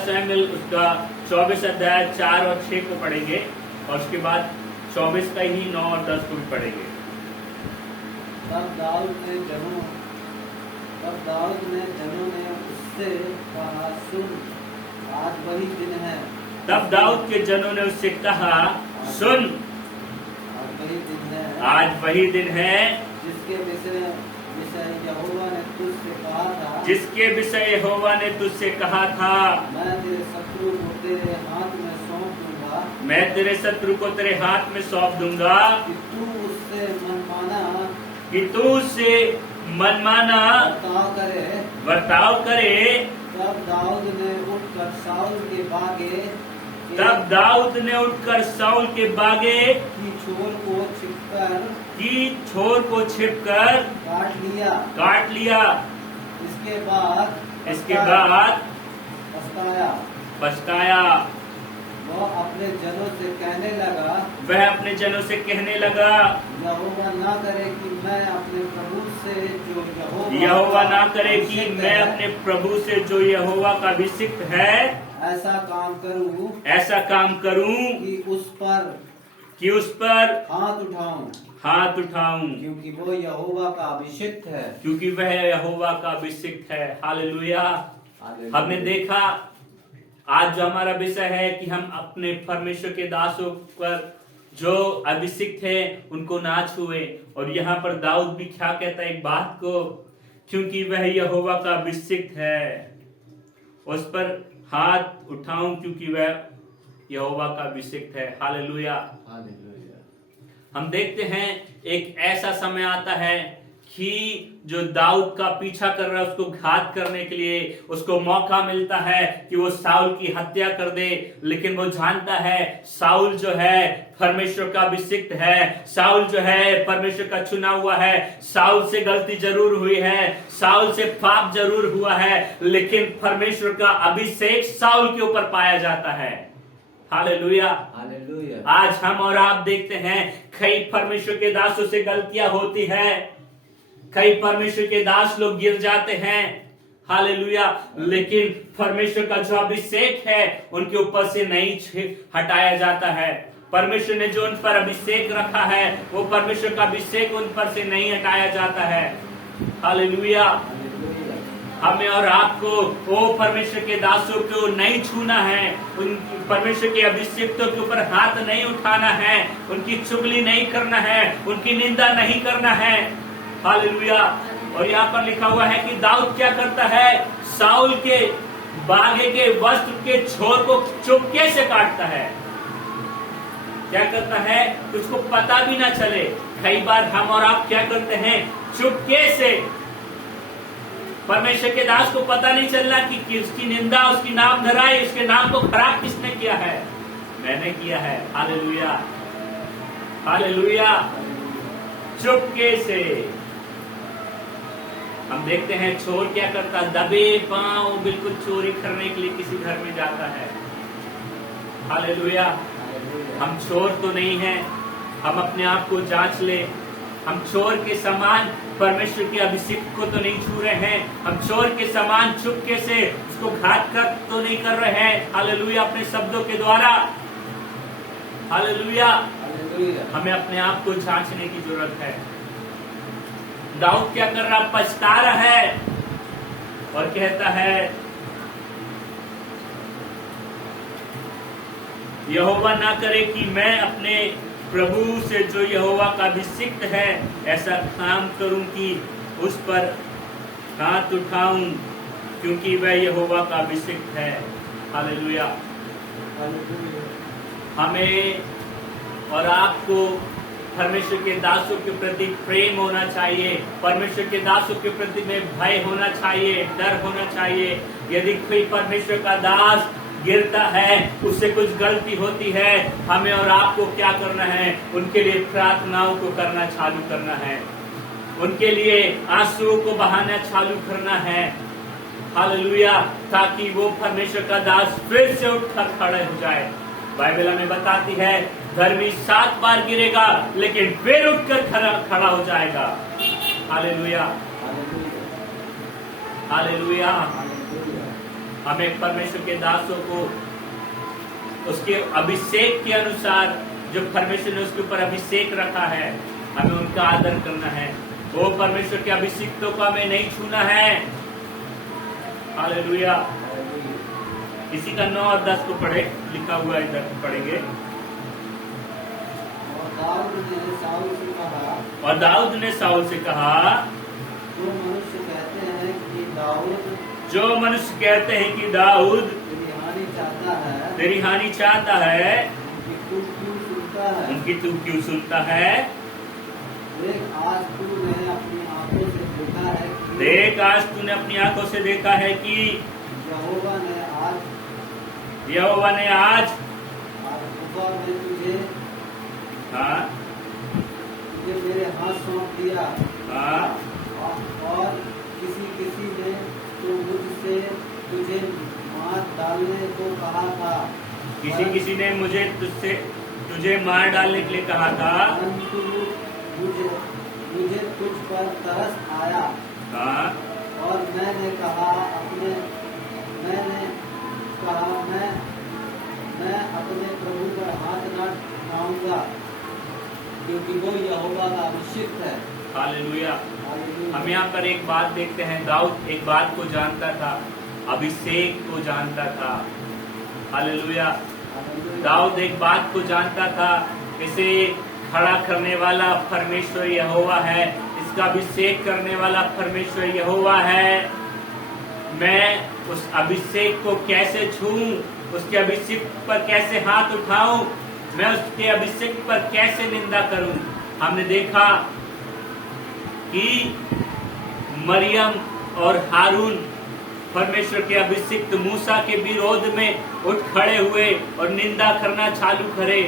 सैमुएल उसका 24 अध्याय 4 और 6 को पढ़ेंगे और उसके बाद 24 का ही 9 और 10 को भी पढ़ेंगे। तब दाऊद ने जनों ने उससे कहा, सुन, आज वही दिन है। तब दाऊद के जनों ने उससे कहा, सुन, आज वही दिन है, आज वही दिन है जिसके विषय यहोवा ने तुझसे कहा था, जिसके विषय यहोवा ने तुझसे कहा था, मैं तेरे शत्रु को तेरे हाथ में सौंप दूंगा, मैं तेरे शत्रु को तेरे हाथ में सौंप दूंगा, कि तू उससे मनमाना बर्ताव करे। तब दाऊद ने उठकर साउल के बागे की छोर को छिपकर काट लिया। इसके बाद पछताया। वह अपने जनों से कहने लगा, यहोवा ना करे कि मैं अपने प्रभु से जो यहोवा का अभिषिक्त है ऐसा काम करूं कि उस पर हाथ उठाऊं, क्योंकि वो यहोवा का अभिषिक्त है। क्योंकि वह यहोवा का अभिषिक्त है। हालेलुया। हमने देखा आज जो हमारा विषय है कि हम अपने परमेश्वर के दासों पर जो अभिषिक्त है उनको ना छुए। और यहाँ पर दाऊद भी क्या कहता है एक बात को, क्योंकि वह यहोवा का अभिषिक्त है, उस पर हाथ उठाऊं क्योंकि वह यहोवा का अभिषिक्त है। हालेलुया। हम देखते हैं एक ऐसा समय आता है कि जो दाऊद का पीछा कर रहा है उसको घात करने के लिए उसको मौका मिलता है कि वो साउल की हत्या कर दे, लेकिन वो जानता है साउल जो है परमेश्वर का अभिषिक्त है, साउल जो है परमेश्वर का चुना हुआ है। साउल से गलती जरूर हुई है, साउल से पाप जरूर हुआ है, लेकिन परमेश्वर का अभिषेक साउल के ऊपर पाया जाता है। हालेलुया। आज हम और आप देखते हैं कई परमेश्वर के दासों से गलतियां होती है, कई परमेश्वर के दास लोग गिर जाते हैं। हालेलुया। लेकिन परमेश्वर का जो अभिषेक है उनके ऊपर से नहीं हटाया जाता है। परमेश्वर ने जो उन पर अभिषेक रखा है वो परमेश्वर का अभिषेक उन पर से नहीं हटाया जाता है। हालेलुया। हमें और आपको वो परमेश्वर के दासों को नहीं छूना है, उन परमेश्वर के अभिषिक्तों के ऊपर हाथ नहीं उठाना है, उनकी चुगली नहीं करना है, उनकी निंदा नहीं करना है। हालेलुया। और यहाँ पर लिखा हुआ है कि दाऊद क्या करता है, साउल के बागे के वस्त्र के छोर को चुपके से काटता है। क्या करता है, उसको पता भी ना चले। कई बार हम और आप क्या करते हैं, चुपके से, परमेश्वर के दास को पता नहीं चलना कि उसकी निंदा, उसकी नाम धराई, उसके नाम को खराब किसने किया है, मैंने किया है। हालेलुया। हालेलुया। चुपके से। हम देखते हैं चोर क्या करता, दबे पांव बिल्कुल चोरी करने के लिए किसी घर में जाता है। हालेलुया। हम चोर तो नहीं हैं, हम अपने आप को जांच ले। हम चोर के समान परमेश्वर के अभिषेक को तो नहीं छू रहे हैं, हम चोर के समान चुपके से उसको घात कर तो नहीं कर रहे हैं। हालेलुया। अपने शब्दों के द्वारा। हालेलुया। हमें अपने आप को जांचने की जरूरत है। दाऊद क्या कर रहा, पछता रहा है और कहता है यहोवा ना करे कि मैं अपने प्रभु से जो यहोवा का अभिषिक्त है ऐसा काम करूं कि उस पर हाथ उठाऊं क्योंकि वह यहोवा का अभिषिक्त है। हालेलुया। हमें और आपको परमेश्वर के दासों के प्रति प्रेम होना चाहिए, परमेश्वर के दासों के प्रति में भय होना चाहिए, डर होना चाहिए। यदि कोई परमेश्वर का दास गिरता है, उससे कुछ गलती होती है, हमें और आपको क्या करना है, उनके लिए प्रार्थनाओं को करना चालू करना है, उनके लिए आंसुओं को बहाना चालू करना है। हालेलुया। ताकि वो परमेश्वर का दास फिर से उठकर खड़े हो जाए। बाइबल हमें बताती है धर्मी 7 बार गिरेगा लेकिन फिर उठकर खड़ा हो जाएगा। Hallelujah, hallelujah. हमें परमेश्वर के दासों को उसके अभिषेक के अनुसार, जो परमेश्वर ने उसके ऊपर अभिषेक रखा है, हमें उनका आदर करना है। वो परमेश्वर के अभिषिक्तों को हमें नहीं छूना है। हालेलुया। किसी का 9 और 10 को पढ़े, लिखा हुआ इधर पढ़ेंगे। और दाऊद ने साउल से कहा, जो मनुष्य कहते हैं कि दाऊद तेरी हानि चाहता है, उनकी तू क्यों सुनता है? देख आज तूने अपनी आंखों से देखा है कि यहोवा ने आज में तुझे मेरे हाथ सौंप दिया। और किसी ने तो मुझसे तुझे मार डालने को कहा था। किसी ने तुझे मार डालने के लिए कहा था। मुझे तुझ पर तरस आया। और मैंने कहा मैं अपने प्रभु पर हाथ न उठाऊंगा, क्योंकि वो यहोवा का अभिषिक्त है। हालेलुया। हम यहाँ पर एक बात देखते हैं, दाऊद एक बात को जानता था, अभिषेक को जानता था। हालेलुया। दाऊद एक बात को जानता था, इसे खड़ा करने वाला परमेश्वर यहोवा है, इसका अभिषेक करने वाला परमेश्वर यहोवा है। मैं उस अभिषेक को कैसे छूऊं, उसके अभिषेक पर कैसे हाथ उठाऊं, मैं उसके अभिषेक पर कैसे निंदा करूं। हमने देखा कि मरियम और हारून परमेश्वर के अभिषिक्त मूसा के विरोध में उठ खड़े हुए और निंदा करना चालू करे।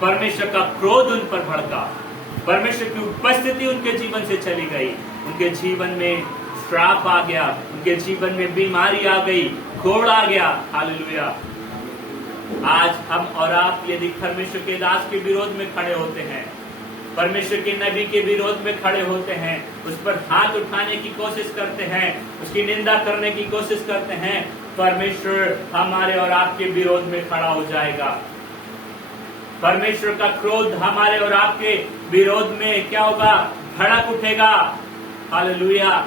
परमेश्वर का क्रोध उन पर भड़का, परमेश्वर की उपस्थिति उनके जीवन से चली गई, उनके जीवन में श्राप आ गया, उनके जीवन में बीमारी आ गई, कोड़ आ गया। हालेलुया। आज हम और आप यदि परमेश्वर के दास के विरोध में खड़े होते हैं, परमेश्वर के नबी के विरोध में खड़े होते हैं, उस पर हाथ उठाने की कोशिश करते हैं, उसकी निंदा करने की कोशिश करते हैं, परमेश्वर हमारे और आपके विरोध में खड़ा हो जाएगा। परमेश्वर का क्रोध हमारे और आपके विरोध में क्या होगा? भड़क उठेगा। हालेलुया।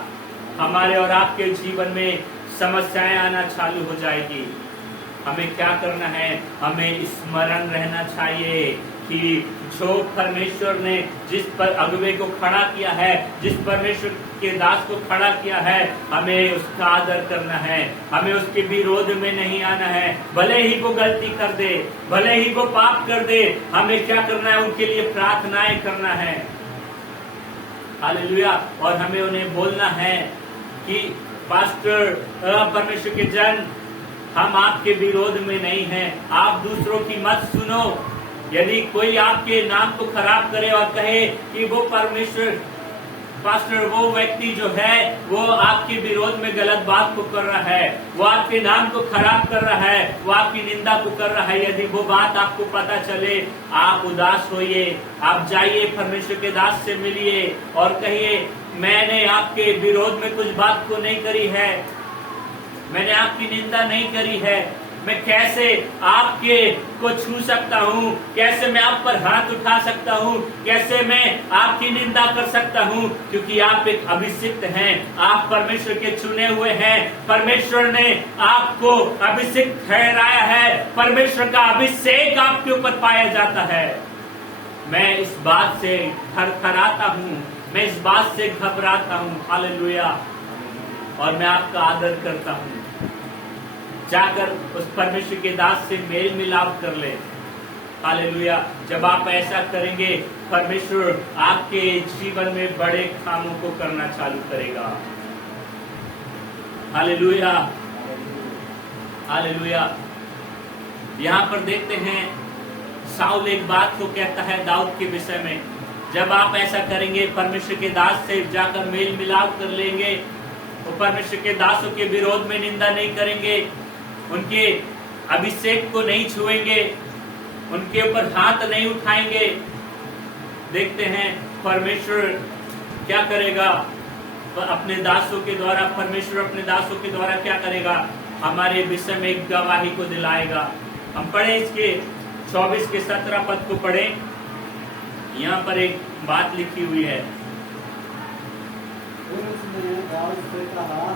हमारे और आपके जीवन में समस्याएं आना चालू हो जाएगी। हमें क्या करना है? हमें स्मरण रहना चाहिए कि जो परमेश्वर ने जिस पर अगुवे को खड़ा किया है, जिस परमेश्वर के दास को खड़ा किया है, हमें उसका आदर करना है, हमें उसके विरोध में नहीं आना है। भले ही वो गलती कर दे, भले ही वो पाप कर दे, हमें क्या करना है? उनके लिए प्रार्थनाएं करना है। हालेलुया। और हमें उन्हें बोलना है कि पास्टर, परमेश्वर के जन, हम आपके विरोध में नहीं हैं, आप दूसरों की मत सुनो। यदि कोई आपके नाम को खराब करे और कहे कि वो परमेश्वर पास्टर, वो व्यक्ति जो है वो आपके विरोध में गलत बात को कर रहा है, वो आपके नाम को खराब कर रहा है, वो आपकी निंदा को कर रहा है, यदि वो बात आपको पता चले, आप उदास होइए, आप जाइए परमेश्वर के दास से मिलिए और कहिए, मैंने आपके विरोध में कुछ बात को नहीं करी है, मैंने आपकी निंदा नहीं करी है, मैं कैसे आपके को छू सकता हूँ, कैसे मैं आप पर हाथ उठा सकता हूँ, कैसे मैं आपकी निंदा कर सकता हूँ, क्योंकि आप एक अभिषिक्त हैं, आप परमेश्वर के चुने हुए हैं, परमेश्वर ने आपको अभिषिक्त ठहराया है, परमेश्वर का अभिषेक आपके ऊपर पाया जाता है। मैं इस बात से थरथराता हूँ, मैं इस बात से घबराता हूँ। हालेलुया। और मैं आपका आदर करता हूँ। जाकर उस परमेश्वर के दास से मेल मिलाप कर ले। हालेलुया। जब आप ऐसा करेंगे, परमेश्वर आपके जीवन में बड़े कामों को करना चालू करेगा। Hallelujah, hallelujah. यहाँ पर देखते हैं, साउल एक बात को कहता है दाऊद के विषय में, जब आप ऐसा करेंगे, परमेश्वर के दास से जाकर मेल मिलाप कर लेंगे, तो परमेश्वर के दासों के विरोध में निंदा नहीं करेंगे, उनके अभिषेक को नहीं छुएंगे, उनके ऊपर हाथ नहीं उठाएंगे। देखते हैं परमेश्वर क्या करेगा अपने दासों के द्वारा। परमेश्वर अपने दासों के द्वारा क्या करेगा, हमारे विषय में एक गवाही को दिलाएगा। हम पढ़े इसके 24 के 17 पद को पढ़े। यहाँ पर एक बात लिखी हुई है,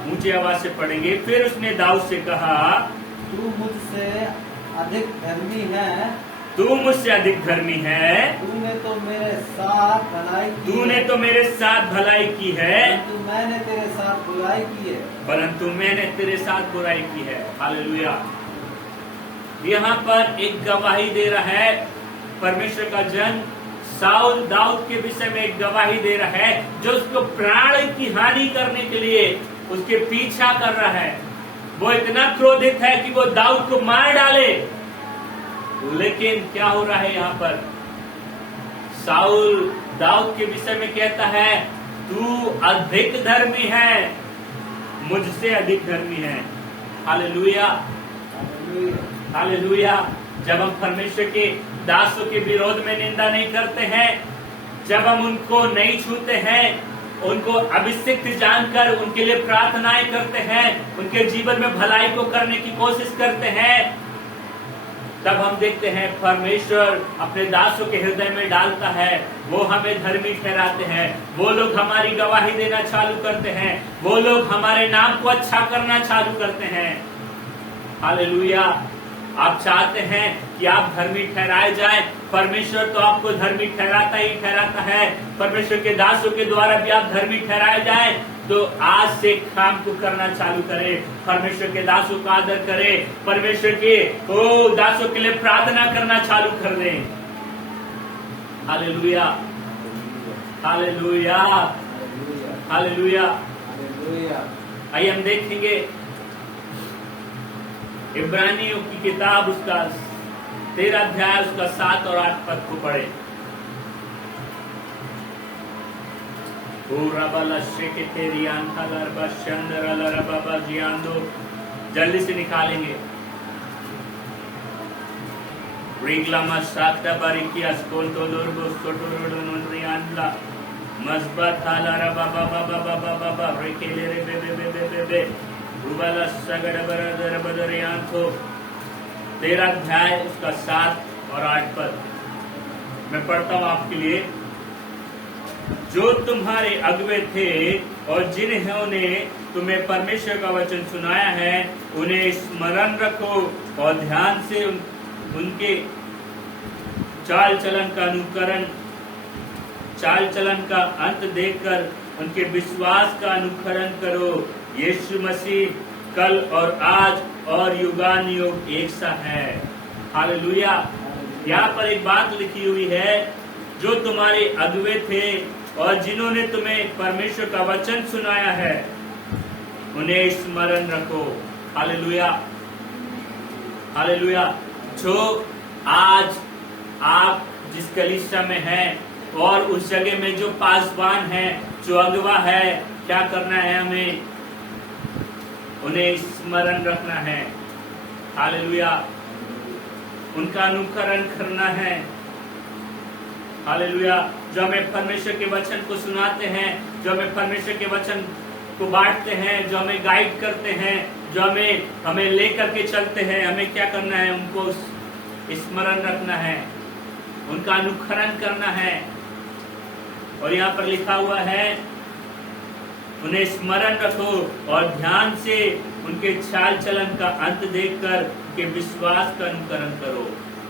ऊंची आवाज से पढ़ेंगे। फिर उसने दाऊद से कहा, तू मुझसे अधिक धर्मी है, तू मुझसे अधिक धर्मी है, तूने तो मेरे साथ भलाई की, तूने तो मेरे साथ भलाई की है, परंतु मैंने तेरे साथ बुराई की है, परंतु मैंने तेरे साथ बुराई की है। हालेलुया। यहाँ पर एक गवाही दे रहा है परमेश्वर का जन साउल दाऊद के विषय में एक गवाही दे रहा है, जो उसको प्राण की हानि करने के लिए उसके पीछा कर रहा है। वो इतना क्रोधित है कि वो दाऊद को मार डाले। लेकिन क्या हो रहा है यहाँ पर, साउल दाऊद के विषय में कहता है, तू अधिक धर्मी है, मुझसे अधिक धर्मी है। Hallelujah, hallelujah. जब हम परमेश्वर के दासों के विरोध में निंदा नहीं करते हैं, जब हम उनको नहीं छूते हैं, उनको अभिषिक्त जानकर उनके लिए प्रार्थनाएं करते हैं, उनके जीवन में भलाई को करने की कोशिश करते हैं, तब हम देखते हैं परमेश्वर अपने दासों के हृदय में डालता है। वो हमें धर्मी ठहराते हैं, वो लोग हमारी गवाही देना चालू करते हैं, वो लोग हमारे नाम को अच्छा करना चालू करते हैं। हालेलुया। आप चाहते हैं कि आप धर्मी ठहराए जाए, परमेश्वर तो आपको धर्मी ठहराता ही ठहराता है। परमेश्वर के दासों के द्वारा भी आप धर्मी ठहराए जाए, तो आज से काम को करना चालू करें, परमेश्वर के दासों का आदर करें, परमेश्वर के दासों के लिए प्रार्थना करना चालू कर दें। Hallelujah, hallelujah, hallelujah. आइए हम देखेंगे इब्रानियों की किताब उसका 13 अध्याय उसका 7 और 8 पद को पढ़े। जल्दी से निकालेंगे। तेरा अध्याय उसका 7 और 8 पद मैं पढ़ता हूं आपके लिए। जो तुम्हारे अगुवे थे और जिन्होंने तुम्हें परमेश्वर का वचन सुनाया है, उन्हें स्मरण रखो और ध्यान से उनके चाल चलन का अनुकरण, चाल चलन का अंत देखकर उनके विश्वास का अनुकरण करो। यीशु मसीह कल और आज और युगानुयुग एक सा है। हालेलुया। यहाँ पर एक बात लिखी हुई है, जो तुम्हारे अगुवे थे और जिन्होंने तुम्हें परमेश्वर का वचन सुनाया है, उन्हें स्मरण रखो। Hallelujah, hallelujah. जो आज आप जिस कलीसिया में हैं और उस जगह में जो पासवान है, जो अगुवा है, क्या करना है हमें? उन्हें स्मरण रखना है। हालेलुया। उनका अनुकरण करना है। हालेलुया। जो हमें परमेश्वर के वचन को सुनाते हैं, जो हमें परमेश्वर के वचन को बांटते हैं, जो हमें गाइड करते हैं, जो हमें लेकर के चलते हैं, हमें क्या करना है? उनको स्मरण रखना है, उनका अनुकरण करना है। और यहाँ पर लिखा हुआ है, उन्हें स्मरण रखो और ध्यान से उनके चाल चलन का अंत देखकर उनके विश्वास का अनुकरण करो।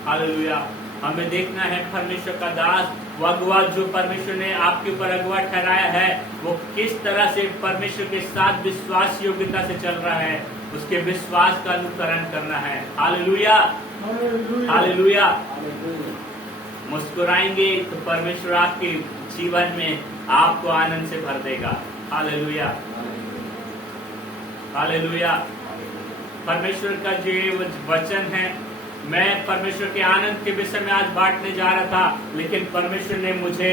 हालेलुया। हमें देखना है परमेश्वर का दास, वो अगुवा जो परमेश्वर ने आपके ऊपर अगुवा ठहराया है, वो किस तरह से परमेश्वर के साथ विश्वास योग्यता से चल रहा है, उसके विश्वास का अनुकरण करना है। Hallelujah, hallelujah. मुस्कुराएंगे तो परमेश्वर आपके जीवन में आपको आनंद से भर देगा। Hallelujah, hallelujah. परमेश्वर का जो वचन है, मैं परमेश्वर के आनंद के विषय में आज बांटने जा रहा था, लेकिन परमेश्वर ने मुझे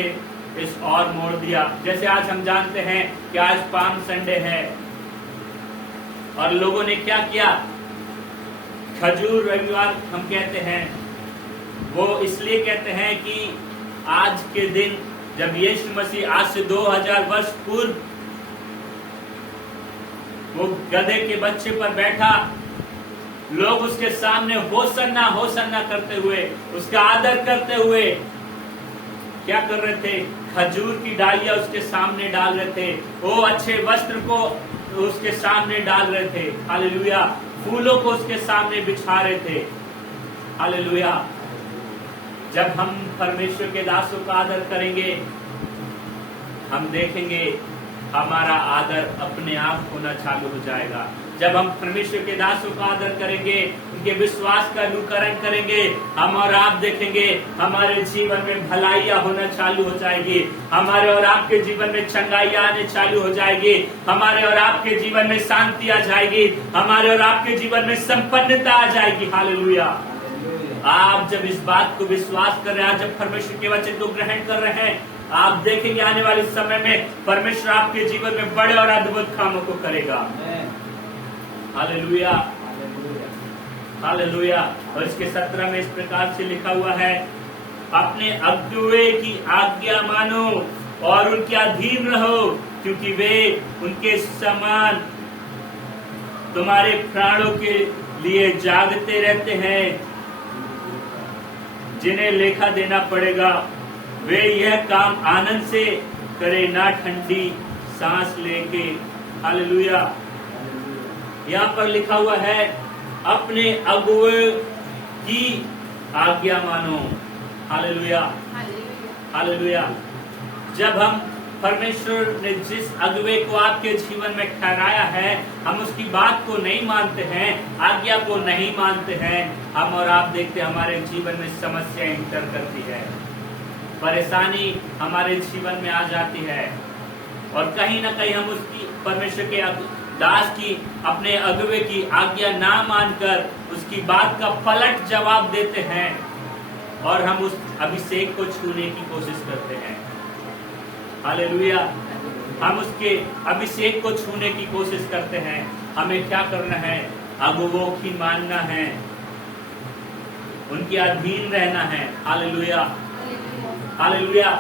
इस और मोड़ दिया। जैसे आज हम जानते हैं कि आज पाम संडे है और लोगों ने क्या किया? खजूर रविवार हम कहते हैं, वो इसलिए कहते हैं कि आज के दिन जब यीशु मसीह आज से 2000 वर्ष पूर्व वो गधे के बच्चे पर बैठा, लोग उसके सामने होसन्ना होसन्ना करते हुए, उसका आदर करते हुए क्या कर रहे थे? खजूर की डालियां उसके सामने डाल रहे थे, वो अच्छे वस्त्र को उसके सामने डाल रहे थे, हालेलुया। फूलों को उसके सामने बिछा रहे थे, हालेलुया। जब हम परमेश्वर के दासों का आदर करेंगे, हम देखेंगे हमारा आदर अपने आप होना चालू हो जाएगा। जब हम परमेश्वर के दासों का आदर करेंगे, उनके विश्वास का अनुकरण करेंगे, हम और आप देखेंगे हमारे जीवन में भलाइयां होना चालू हो जाएगी, हमारे और आपके जीवन में चंगाइयां आने चालू हो जाएगी, हमारे और आपके जीवन में शांति आ जाएगी, हमारे और आपके जीवन में संपन्नता आ जाएगी, हालेलुया। आप जब इस बात को विश्वास कर रहे हैं, जब परमेश्वर के वचन को ग्रहण कर रहे हैं, आप देखेंगे आने वाले समय में परमेश्वर आपके जीवन में बड़े और अद्भुत कामों को करेगा, हालेलुया, हालेलुया। और इसके 17 में इस प्रकार से लिखा हुआ है, अपने अगुवे की आज्ञा मानो और उनके अधीन रहो, क्योंकि वे उनके समान तुम्हारे प्राणों के लिए जागते रहते हैं, जिन्हें लेखा देना पड़ेगा। वे यह काम आनंद से करे, ना ठंडी सांस लेके, हालेलुया। यहाँ पर लिखा हुआ है, अपने अगुवे की आज्ञा मानो, हालेलुया, हालेलुया। जब हम परमेश्वर ने जिस अगुवे को आपके जीवन में ठहराया है, हम उसकी बात को नहीं मानते हैं, आज्ञा को नहीं मानते हैं, हम और आप देखते हमारे जीवन में समस्या इंटर करती है, परेशानी हमारे जीवन में आ जाती है, और कहीं ना कहीं हम उसकी परमेश्वर के दास की, अपने अगुवे की आज्ञा ना मानकर उसकी बात का पलट जवाब देते हैं, और हम उस अभिषेक को छूने की कोशिश करते हैं, हालेलुया। हम उसके अभिषेक को छूने की कोशिश करते हैं। हमें क्या करना है? अगुवों की मानना है, उनके अधीन रहना है, हालेलुया, हालेलुया।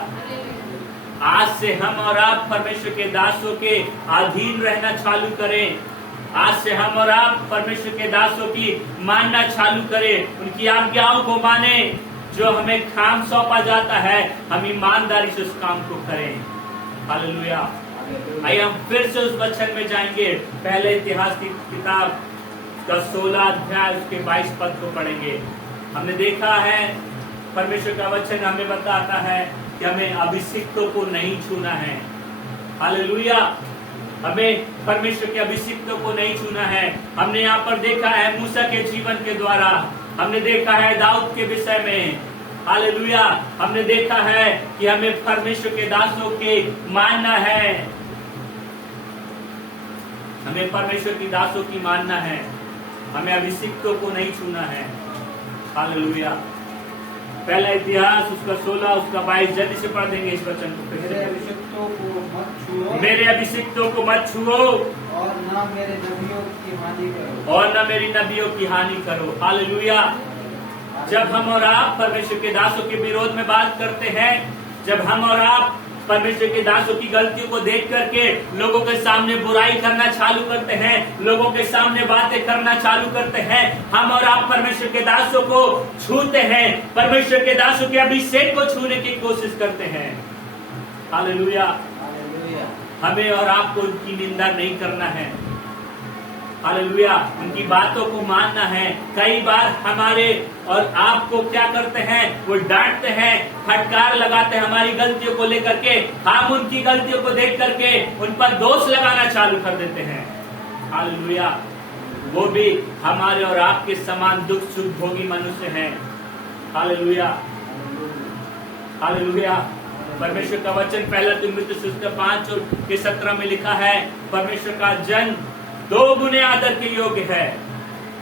आज से हम और आप परमेश्वर के दासों के अधीन रहना चालू करें। आज से हम और आप परमेश्वर के दासों की मानना चालू करें, उनकी आज्ञाओं को माने। जो हमें काम सौंपा जाता है, हम ईमानदारी से उस काम को करें, हालेलुया। आइए हम फिर से उस वचन में जाएंगे, पहले इतिहास की किताब का 16 अध्याय उसके 22 पद को पढ़ेंगे। हमने देखा है परमेश्वर का वचन हमें बताता है कि हमें अभिषिक्तों को नहीं छूना है, हालेलुया। हमें परमेश्वर के अभिषिक्तों को नहीं छूना है। हमने यहाँ पर देखा है मूसा के जीवन के द्वारा, हमने देखा है दाऊद के विषय में, हालेलुया। हमने देखा है कि हमें परमेश्वर के दासों के मानना है, हमें परमेश्वर की दासों की मानना है, हमें अभिषिक्तों को नहीं छूना है, हालेलुया। पहला इतिहास उसका 16 उसका 22 जल्दी से पढ़ देंगे इस वचन को। मेरे अभिषिक्तों को मत छुओ, मेरे अभिषिक्तों को मत छुओ, और न मेरे नबियों की हानि करो, और न मेरी नबियों की हानि करो, हालेलुया। जब हम और आप परमेश्वर के दासों के विरोध में बात करते हैं, जब हम और आप परमेश्वर के दासों की गलतियों को देख करके लोगों के सामने बुराई करना चालू करते हैं, लोगों के सामने बातें करना चालू करते हैं, हम और आप परमेश्वर के दासों को छूते हैं, परमेश्वर के दासों के अभिषेक को छूने की कोशिश करते हैं, हालेलुया। हमें और आपको उनकी निंदा नहीं करना है, हालेलुया। उनकी बातों को मानना है। कई बार हमारे और आपको क्या करते हैं, वो डांटते हैं, फटकार लगाते हैं हमारी गलतियों को लेकर के, हम उनकी गलतियों को देख करके उन पर दोष लगाना चालू कर देते हैं, हालेलुया। वो भी हमारे और आपके समान दुख सुख भोगी मनुष्य हैं, हालेलुया, हालेलुया। परमेश्वर का वचन पहला तीमुथियुस 5:17 में लिखा है, परमेश्वर का जन 2 गुने आदर के योग्य है,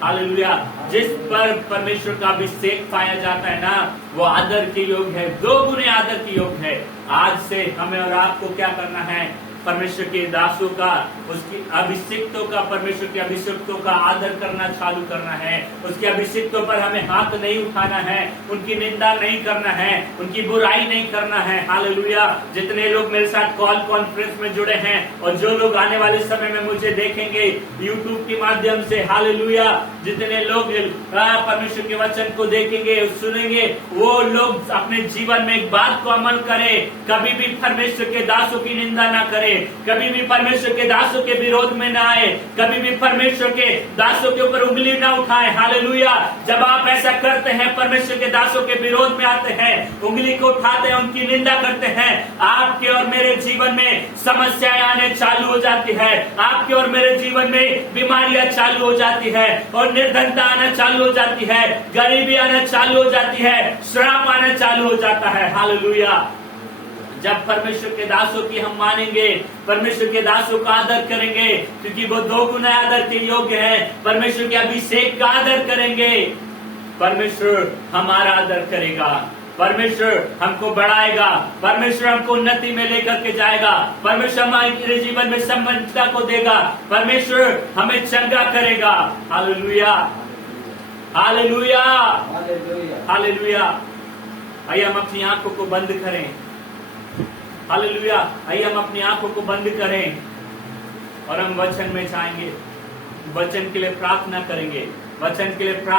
हालेलुया। जिस पर परमेश्वर का अभिषेक पाया जाता है ना, वो आदर के योग्य है, 2 गुने आदर के योग्य है। आज से हमें और आपको क्या करना है? परमेश्वर के दासों का, उसकी अभिषिक्तों का, परमेश्वर के अभिषिक्तों का आदर करना चालू करना है। उसके अभिषिक्तों पर हमें हाथ नहीं उठाना है, उनकी निंदा नहीं करना है, उनकी बुराई नहीं करना है। हालेलुया। जितने लोग मेरे साथ कॉल कॉन्फ्रेंस में जुड़े हैं और जो लोग आने वाले समय में मुझे देखेंगे यूट्यूब के माध्यम से, हालेलुया, जितने लोग परमेश्वर के वचन को देखेंगे, सुनेंगे, वो लोग अपने जीवन में एक बात को अमल करें, कभी भी परमेश्वर के दासों की निंदा ना करें, कभी भी परमेश्वर के दासों के विरोध में ना आए, कभी भी परमेश्वर के दासों के ऊपर उंगली ना उठाए। हालेलुया। जब आप ऐसा करते हैं, परमेश्वर के दासों के विरोध में आते हैं, उंगली को उठाते हैं, उनकी निंदा करते हैं, आपके और मेरे जीवन में समस्याएं आने चालू हो जाती है, आपके और मेरे जीवन में बीमारियां चालू हो जाती है, और निर्धनता आना चालू हो जाती है, गरीबी आना चालू हो जाती है, श्राप आना चालू हो जाता है। हालेलुया। जब परमेश्वर के दासों की हम मानेंगे, परमेश्वर के दासों का आदर करेंगे, क्योंकि वो 2 गुना आदर के योग्य है, परमेश्वर के अभिषेक का आदर करेंगे, परमेश्वर हमारा आदर करेगा, परमेश्वर हमको बढ़ाएगा, परमेश्वर हमको उन्नति में लेकर के जाएगा, परमेश्वर हमारे जीवन में समृद्धता को देगा, परमेश्वर हमें चंगा करेगा। Hallelujah, hallelujah, hallelujah. आइए हम अपनी आंखों को बंद करें। हालेलुया। आइए हम अपनी आंखों को बंद करें और हम वचन में जाएंगे, वचन के लिए प्रार्थना करेंगे, वचन के लिए प्रार्थना